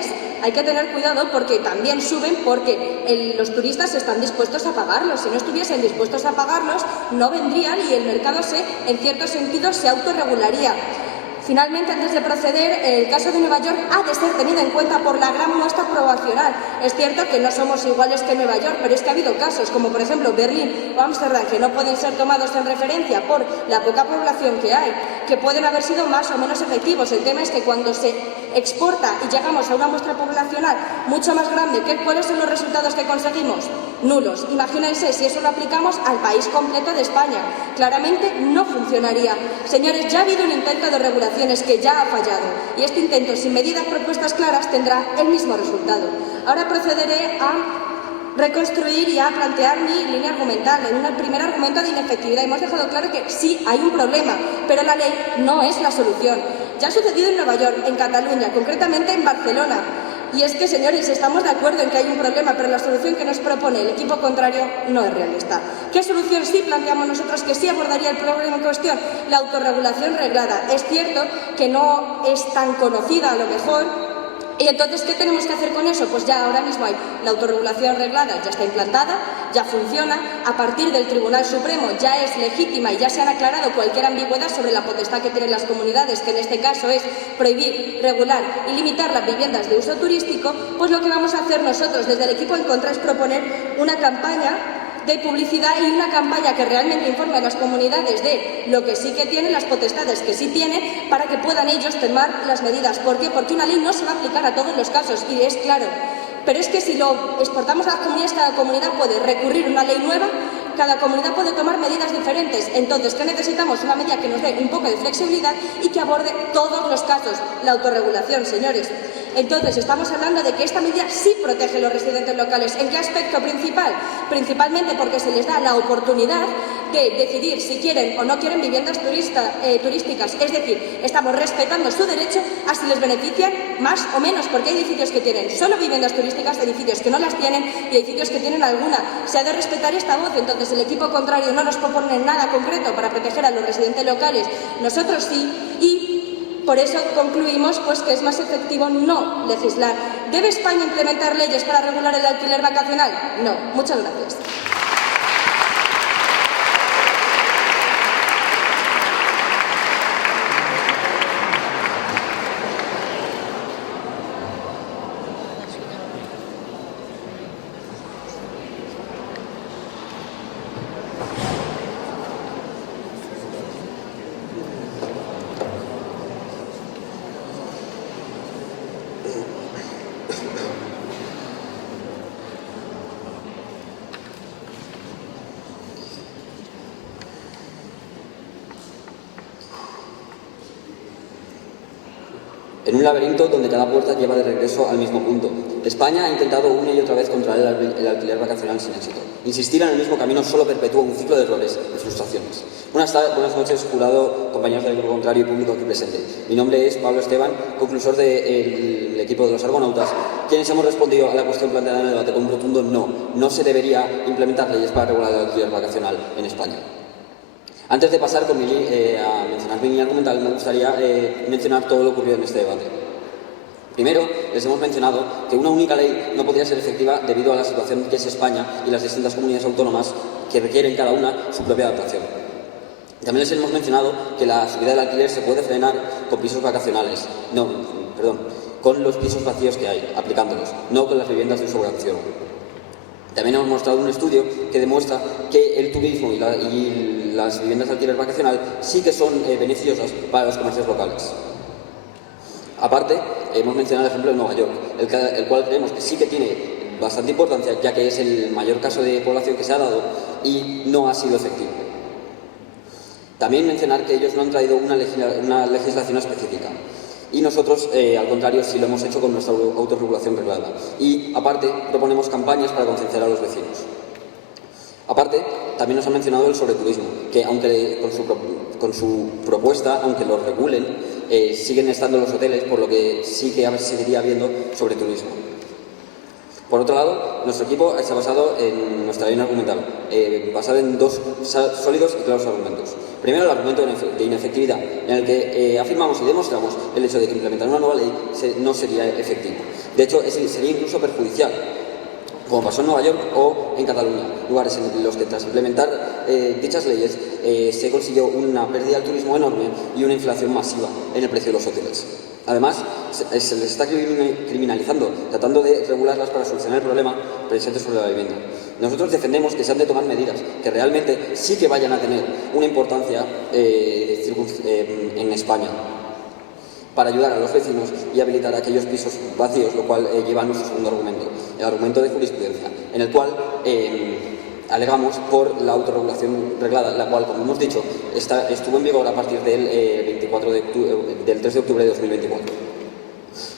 hay que tener cuidado porque también suben porque los turistas están dispuestos a pagarlos. Si no estuviesen dispuestos a pagarlos, no vendrían y el mercado en cierto sentido se autorregularía. Finalmente, antes de proceder, el caso de Nueva York ha de ser tenido en cuenta por la gran muestra poblacional. Es cierto que no somos iguales que Nueva York, pero es que ha habido casos, como por ejemplo Berlín o Ámsterdam, que no pueden ser tomados en referencia por la poca población que hay, que pueden haber sido más o menos efectivos. El tema es que cuando se exporta y llegamos a una muestra poblacional mucho más grande, ¿cuáles son los resultados que conseguimos? Nulos. Imagínense si eso lo aplicamos al país completo de España. Claramente no funcionaría. Señores, ya ha habido un intento de regulación que ya ha fallado y este intento sin medidas propuestas claras tendrá el mismo resultado. Ahora procederé a reconstruir y a plantear mi línea argumental. En un primer argumento de inefectividad hemos dejado claro que sí hay un problema, pero la ley no es la solución. Ya ha sucedido en Nueva York, en Cataluña, concretamente en Barcelona. Y es que, señores, estamos de acuerdo en que hay un problema, pero la solución que nos propone el equipo contrario no es realista. ¿Qué solución sí planteamos nosotros que sí abordaría el problema en cuestión? La autorregulación reglada. Es cierto que no es tan conocida, a lo mejor, Y entonces, ¿qué tenemos que hacer con eso? Pues ya ahora mismo hay la autorregulación reglada, ya está implantada, ya funciona. A partir del Tribunal Supremo ya es legítima y ya se han aclarado cualquier ambigüedad sobre la potestad que tienen las comunidades, que en este caso es prohibir, regular y limitar las viviendas de uso turístico. Pues lo que vamos a hacer nosotros desde el equipo En Contra es proponer una campaña de publicidad y una campaña que realmente informe a las comunidades de lo que sí que tienen, las potestades que sí tienen, para que puedan ellos tomar las medidas. ¿Por qué? Porque una ley no se va a aplicar a todos los casos, y es claro. Pero es que si lo exportamos a las comunidades, cada comunidad puede recurrir a una ley nueva, cada comunidad puede tomar medidas diferentes. Entonces, ¿qué necesitamos? Una medida que nos dé un poco de flexibilidad y que aborde todos los casos. La autorregulación, señores. Entonces, estamos hablando de que esta medida sí protege a los residentes locales. ¿En qué aspecto principal? Principalmente porque se les da la oportunidad de decidir si quieren o no quieren viviendas turísticas. Es decir, estamos respetando su derecho a si les benefician más o menos, porque hay edificios que tienen solo viviendas turísticas, edificios que no las tienen y edificios que tienen alguna. Se ha de respetar esta voz. Entonces, el equipo contrario no nos propone nada concreto para proteger a los residentes locales. Nosotros sí, y por eso concluimos pues, que es más efectivo no legislar. ¿Debe España implementar leyes para regular el alquiler vacacional? No. Muchas gracias. En un laberinto donde cada puerta lleva de regreso al mismo punto. España ha intentado una y otra vez controlar el alquiler vacacional sin éxito. Insistir en el mismo camino solo perpetúa un ciclo de errores y frustraciones. Buenas noches, jurado, compañeros del grupo contrario y público aquí presente. Mi nombre es Pablo Esteban, conclusor del equipo de los Argonautas, quienes hemos respondido a la cuestión planteada en el debate con un rotundo no. No se debería implementar leyes para regular el alquiler vacacional en España. Antes de pasar a mencionar mi línea argumental, me gustaría mencionar todo lo ocurrido en este debate. Primero, les hemos mencionado que una única ley no podría ser efectiva debido a la situación que es España y las distintas comunidades autónomas que requieren cada una su propia adaptación. También les hemos mencionado que la subida del alquiler se puede frenar con pisos vacacionales. Con los pisos vacíos que hay, aplicándolos, no con las viviendas de uso vacacional. También hemos mostrado un estudio que demuestra que el turismo y las viviendas de alquiler vacacional sí que son beneficiosas para los comercios locales. Aparte, hemos mencionado el ejemplo de Nueva York, el cual creemos que sí que tiene bastante importancia, ya que es el mayor caso de población que se ha dado y no ha sido efectivo. También mencionar que ellos no han traído una legislación específica. Y nosotros, al contrario, sí lo hemos hecho con nuestra autorregulación reglada. Y, aparte, proponemos campañas para concienciar a los vecinos. Aparte, también nos han mencionado el sobreturismo, que aunque con su propuesta, aunque lo regulen, siguen estando los hoteles, por lo que sí que seguiría habiendo sobreturismo. Por otro lado, nuestro equipo está basado en nuestra línea argumental, basada en dos sólidos y claros argumentos. Primero, el argumento de inefectividad, en el que afirmamos y demostramos el hecho de que implementar una nueva ley no sería efectivo. De hecho, sería incluso perjudicial, como pasó en Nueva York o en Cataluña, lugares en los que tras implementar dichas leyes se consiguió una pérdida del turismo enorme y una inflación masiva en el precio de los hoteles. Además, se les está criminalizando, tratando de regularlas para solucionar el problema presente sobre la vivienda. Nosotros defendemos que se han de tomar medidas que realmente sí que vayan a tener una importancia en España, para ayudar a los vecinos y habilitar aquellos pisos vacíos, lo cual lleva a nuestro segundo argumento, el argumento de jurisprudencia, en el cual alegamos por la autorregulación reglada, la cual, como hemos dicho, estuvo en vigor a partir del 3 de octubre de 2024,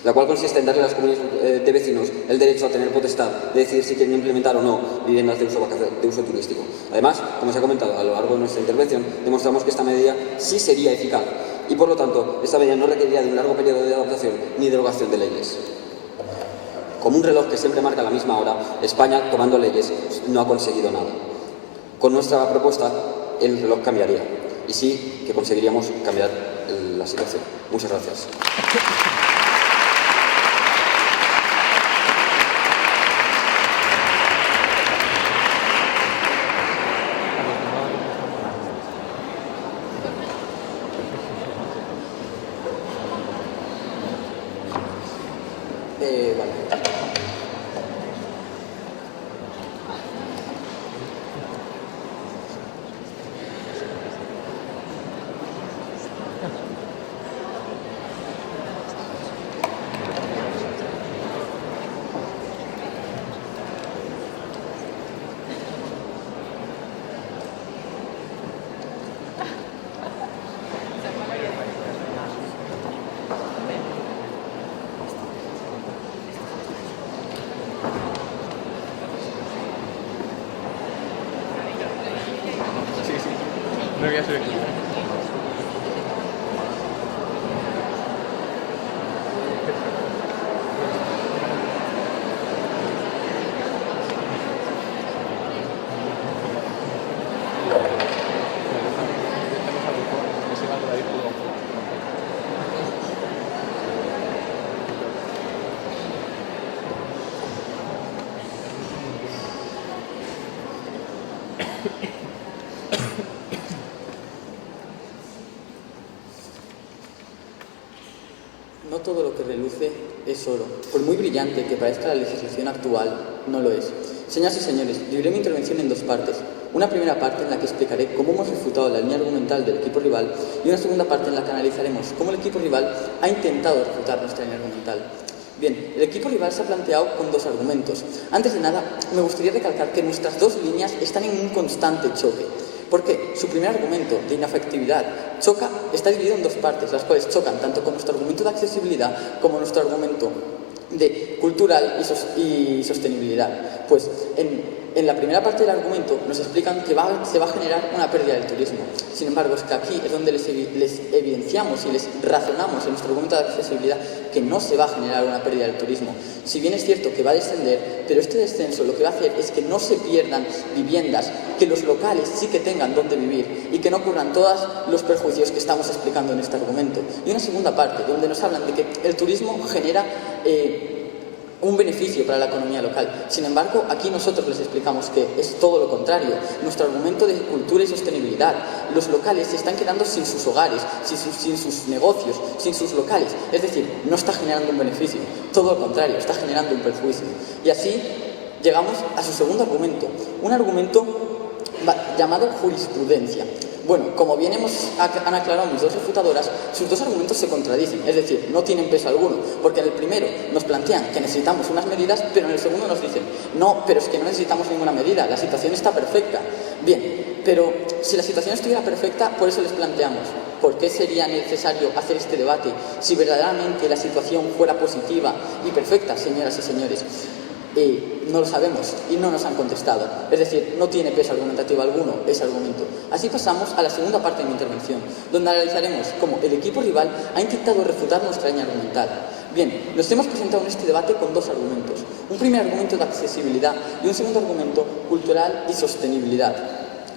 la cual consiste en darle a las comunidades de vecinos el derecho a tener potestad de decidir si quieren implementar o no viviendas de uso turístico. Además, como se ha comentado a lo largo de nuestra intervención, demostramos que esta medida sí sería eficaz y, por lo tanto, esta medida no requeriría de un largo periodo de adaptación ni derogación de leyes. Como un reloj que siempre marca la misma hora, España, tomando leyes, no ha conseguido nada. Con nuestra propuesta, el reloj cambiaría y sí que conseguiríamos cambiar la situación. Muchas gracias. No voy a subir. No todo lo que reluce es oro. Por muy brillante que parezca la legislación actual, no lo es. Señoras y señores, dividiré mi intervención en dos partes. Una primera parte en la que explicaré cómo hemos refutado la línea argumental del equipo rival y una segunda parte en la que analizaremos cómo el equipo rival ha intentado refutar nuestra línea argumental. Bien, el equipo rival se ha planteado con dos argumentos. Antes de nada, me gustaría recalcar que nuestras dos líneas están en un constante choque. ¿Por qué? Su primer argumento, de inafectividad, está dividido en dos partes, las cuales chocan tanto con nuestro argumento de accesibilidad como nuestro argumento de cultural y sostenibilidad. Pues en la primera parte del argumento nos explican que se va a generar una pérdida del turismo. Sin embargo, es que aquí es donde les evidenciamos y les razonamos en nuestro argumento de accesibilidad que no se va a generar una pérdida del turismo. Si bien es cierto que va a descender, pero este descenso lo que va a hacer es que no se pierdan viviendas, que los locales sí que tengan donde vivir y que no ocurran todos los perjuicios que estamos explicando en este argumento. Y una segunda parte, donde nos hablan de que el turismo genera un beneficio para la economía local. Sin embargo, aquí nosotros les explicamos que es todo lo contrario. Nuestro argumento de cultura y sostenibilidad. Los locales se están quedando sin sus hogares, sin sus negocios, sin sus locales. Es decir, no está generando un beneficio. Todo lo contrario, está generando un perjuicio. Y así llegamos a su segundo argumento. Un argumento llamado jurisprudencia. Bueno, como bien han aclarado mis dos refutadoras, sus dos argumentos se contradicen, es decir, no tienen peso alguno, porque en el primero nos plantean que necesitamos unas medidas, pero en el segundo nos dicen, no, pero es que no necesitamos ninguna medida, la situación está perfecta. Bien, pero si la situación estuviera perfecta, por eso les planteamos, ¿por qué sería necesario hacer este debate si verdaderamente la situación fuera positiva y perfecta, señoras y señores? No lo sabemos y no nos han contestado. Es decir, no tiene peso argumentativo alguno ese argumento. Así pasamos a la segunda parte de mi intervención, donde analizaremos cómo el equipo rival ha intentado refutar nuestra línea argumental. Bien, nos hemos presentado en este debate con dos argumentos. Un primer argumento de accesibilidad y un segundo argumento cultural y sostenibilidad.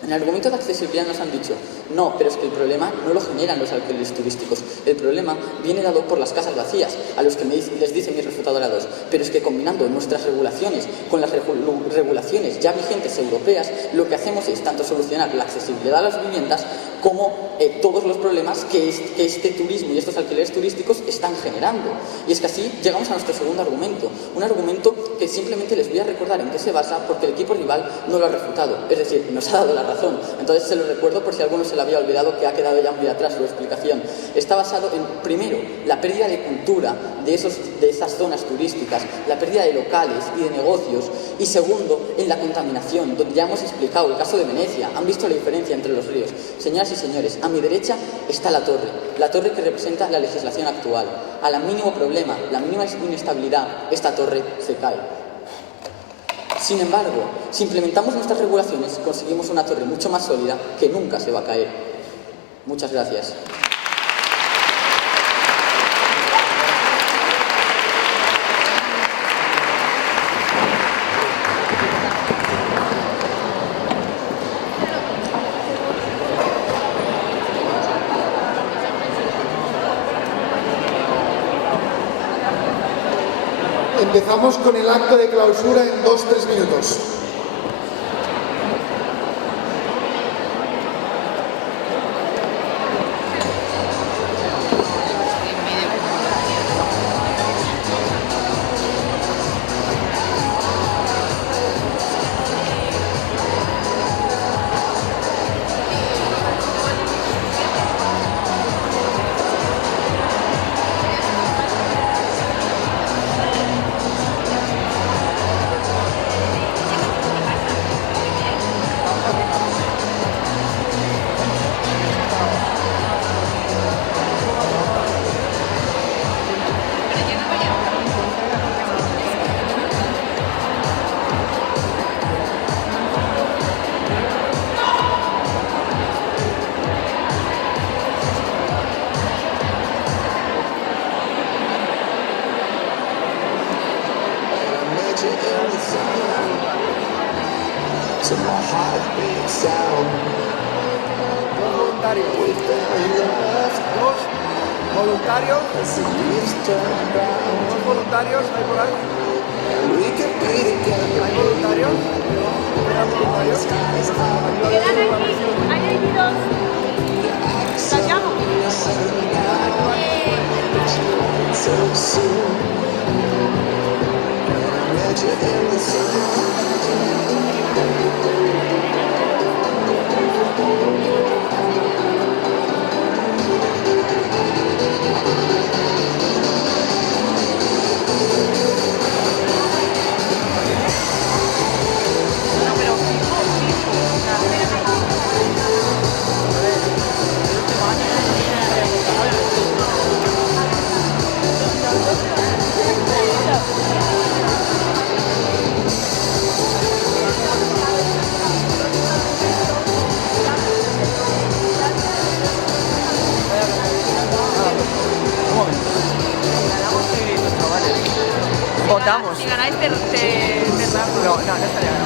En el argumento de accesibilidad nos han dicho, no, pero es que el problema no lo generan los alquileres turísticos, el problema viene dado por las casas vacías, a los que les dice mi refutadora 2, pero es que combinando nuestras regulaciones con las regulaciones ya vigentes europeas, lo que hacemos es tanto solucionar la accesibilidad a las viviendas como todos los problemas que este turismo y estos alquileres turísticos están generando. Y es que así llegamos a nuestro segundo argumento, un argumento que simplemente les voy a recordar en qué se basa porque el equipo rival no lo ha refutado, es decir, nos ha dado la razón. Entonces se lo recuerdo por si a alguno se le había olvidado que ha quedado ya muy atrás su explicación. Está basado en, primero, la pérdida de cultura de esas zonas turísticas, la pérdida de locales y de negocios, y segundo, en la contaminación, donde ya hemos explicado el caso de Venecia. Han visto la diferencia entre los ríos. Señoras y señores, a mi derecha está la torre que representa la legislación actual. Al mínimo problema, la mínima inestabilidad, esta torre se cae. Sin embargo, si implementamos nuestras regulaciones, conseguimos una torre mucho más sólida que nunca se va a caer. Muchas gracias. Empezamos con el acto de clausura en 2-3 minutos. Dos voluntarios. Dos voluntarios, hay por ahí. ¿Hay voluntarios? Quedan aquí, hay aquí dos. ¿Las llamo? Votamos. Si ganáis, te no estaría.